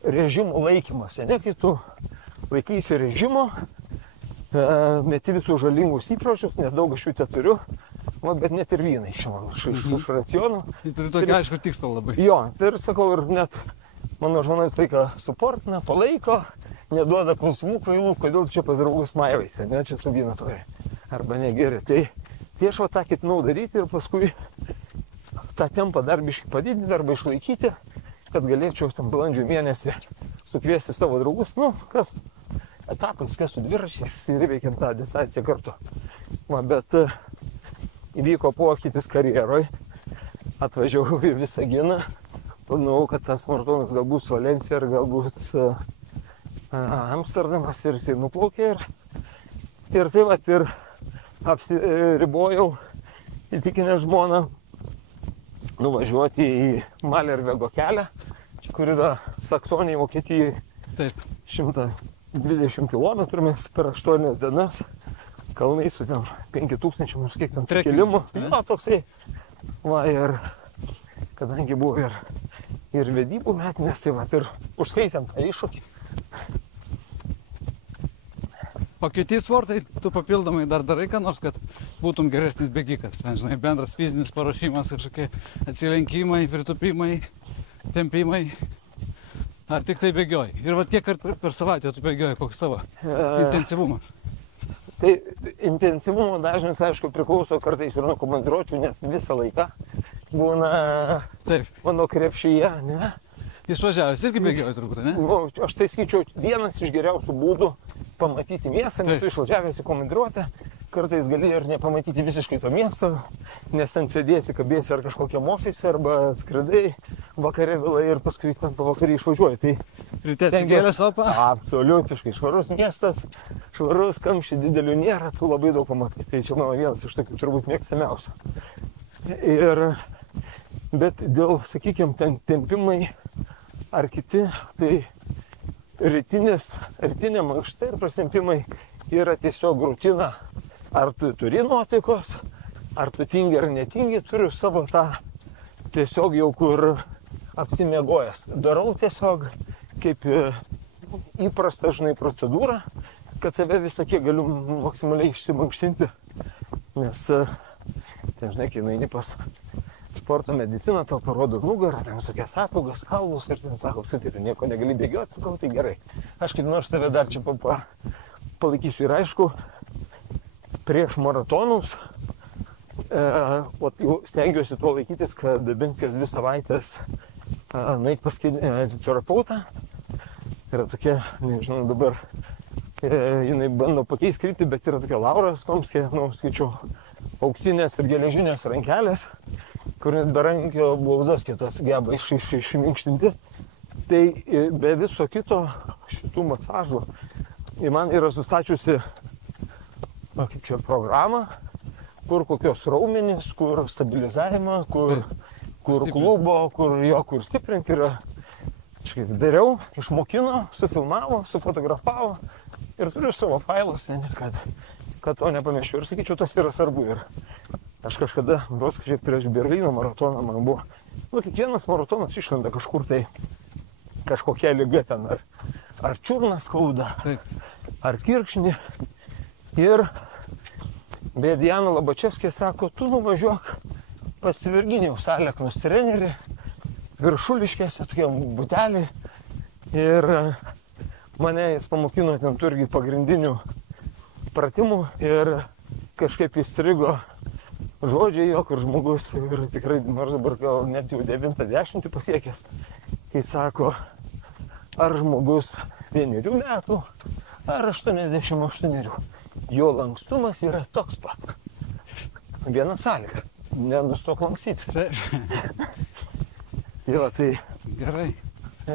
režimo laikymas. Ne, kai tu laikysi režimo, meti visus žalingus įpročius, nedaug aš jų turiu, bet net ir vyną iš racionų. Tai tokia aišku tiksla labai. Jo, tai ir sakau, ir net mano žmona visą laiką suportina, palaiko, neduoda klausimų kvailų, kodėl čia pas draugus maivaisi, ne, čia su vyną turi. Arba negeri. Tai aš tą ketinau daryti ir paskui tą tempą dar biškį padidinti, arba išlaikyti, kad galėčiau tam balandžio mėnesį sukviesti savo draugus, kas etapais, kas su dviračiais ir įveikiam tą distanciją kartu. Bet įvyko pokytis karjeroj, atvažiavau į Visaginą, planavau, kad tas maratonas galbūt Valencija ir galbūt Amsterdamas ir jisai nuplaukė ir tai vat ir apsiribojau įtikinę žmoną nuvažiuoti į Malervego kelią, kur yra Saksonijai, Vokietijai. Taip. 120 km mes per 8 dienas, kalnai su ten 5000 kiek ten kilimų. Jo, toksai. Ir kadangi buvo ir vedybų metinės, tai vat ir užskaitėm tą iššūkį. O kiti sportai, tu papildomai dar darai ką nors, kad būtum geresnis bėgikas. Ten, žinai, bendras fizinis paruošimas, kažkokie atsilenkimai, pritupimai, tempimai. Ar tik tai bėgioji? Ir vat kiek per savaitę tu bėgioji, koks tavo intensyvumas? Tai intensyvumo dažnis, aišku, priklauso kartais ir nuo komandiruočių, nes visą laiką būna mano krepšyje, ne? Išvažiavęs irgi bėgioji turbūt, ne? Aš tai skaičiau, vienas iš geriausių būdų pamatyti miestą, nes tu išvažiavęs į komandiruotę, kartais gali ir nepamatyti visiškai to miesto, nes ten sėdėsi, kabėsi ar kažkokiam ofise, arba skridai vakare vėlai ir paskui ten pavakarį išvažiuoji. Tai ryte atsigėlė sopą? Absoliutiškai, švarus miestas, švarus, kamščių didelių nėra, tu labai daug pamatai. Tai čia mano vienas iš tokių turbūt mėgstamiausių. Bet dėl, sakykime, ten tempimai ar kiti, tai rytinė mankšta ir prasitempimai yra tiesiog rutina. Ar tu turi nuotaikos, ar tu tingi ar netingi, turiu savo tą tiesiog jau kur apsimiegojęs. Darau tiesiog kaip įprasta, žinai, procedūra, kad save visą kiek galiu maksimaliai išsimankštinti. Nes, ten, žinai, kai nueini pas sporto mediciną, tau parodo nugarą, ten visokias apaugas, kaulus ir ten sako, apsitai, tu nieko negali bėgioti, sakau, tai gerai. Aš kaip nors tave dar čia palaikysiu ir aišku, prieš maratonus, jau stengiuosi to laikytis, kad bent kas 2 savaitės nueiti pas kineziterapeutą. Yra tokia, nežinau, dabar jinai bando pakeisti kryptį, bet yra tokia Laura Skomskė, skaičiau, auksinės ir geležinės rankelės, kur net berankio blauzdas kitas geba išminkštinti. Tai be viso kito šitų masažų man yra sustačiusi kaip čia programą, kur kokios raumenys, kur stabilizavimą, kur klubo, kur stiprinti yra. Kažkaip dariau, išmokino, sufilmavo, sufotografavo ir turiu savo failus, kad to nepamirščiau. Ir sakyčiau, tas yra svarbu. Ir aš kažkada, kažkaip prieš Berlyno maratoną man buvo, kiekvienas maratonas išlenda kažkur tai, kažkokia liga ten, ar čiurnas skauda, ar kirkšnį. Ir Diana Labačevskė sako, tu nuvažiuok pas Virginijaus Aleknos trenerį Viršuliškėse, tokiam butelį. Ir mane jis pamokino ten irgi pagrindinių pratimų ir kažkaip įstrigo žodžiai jo, kur žmogus ir tikrai dabar gal net jau 90 pasiekęs, kai sako, ar žmogus 1 metų, ar 88. Jo lankstumas yra toks pat. Viena sąlyga. Nenustok lankstytis. Jo, tai Gerai.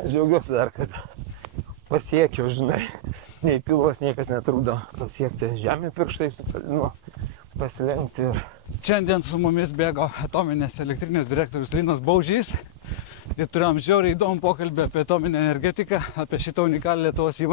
džiaugiuosi dar, kad pasiekiau, žinai, nei pilvas niekas netrukdo pasiekti žemę pirštais, pasilenkti ir... Šiandien su mumis bėgo atominės elektrinės direktorius Linas Baužys ir turėjom žiauriai įdomų pokalbį apie atominę energetiką, apie šitą unikalią Lietuvos įmonę.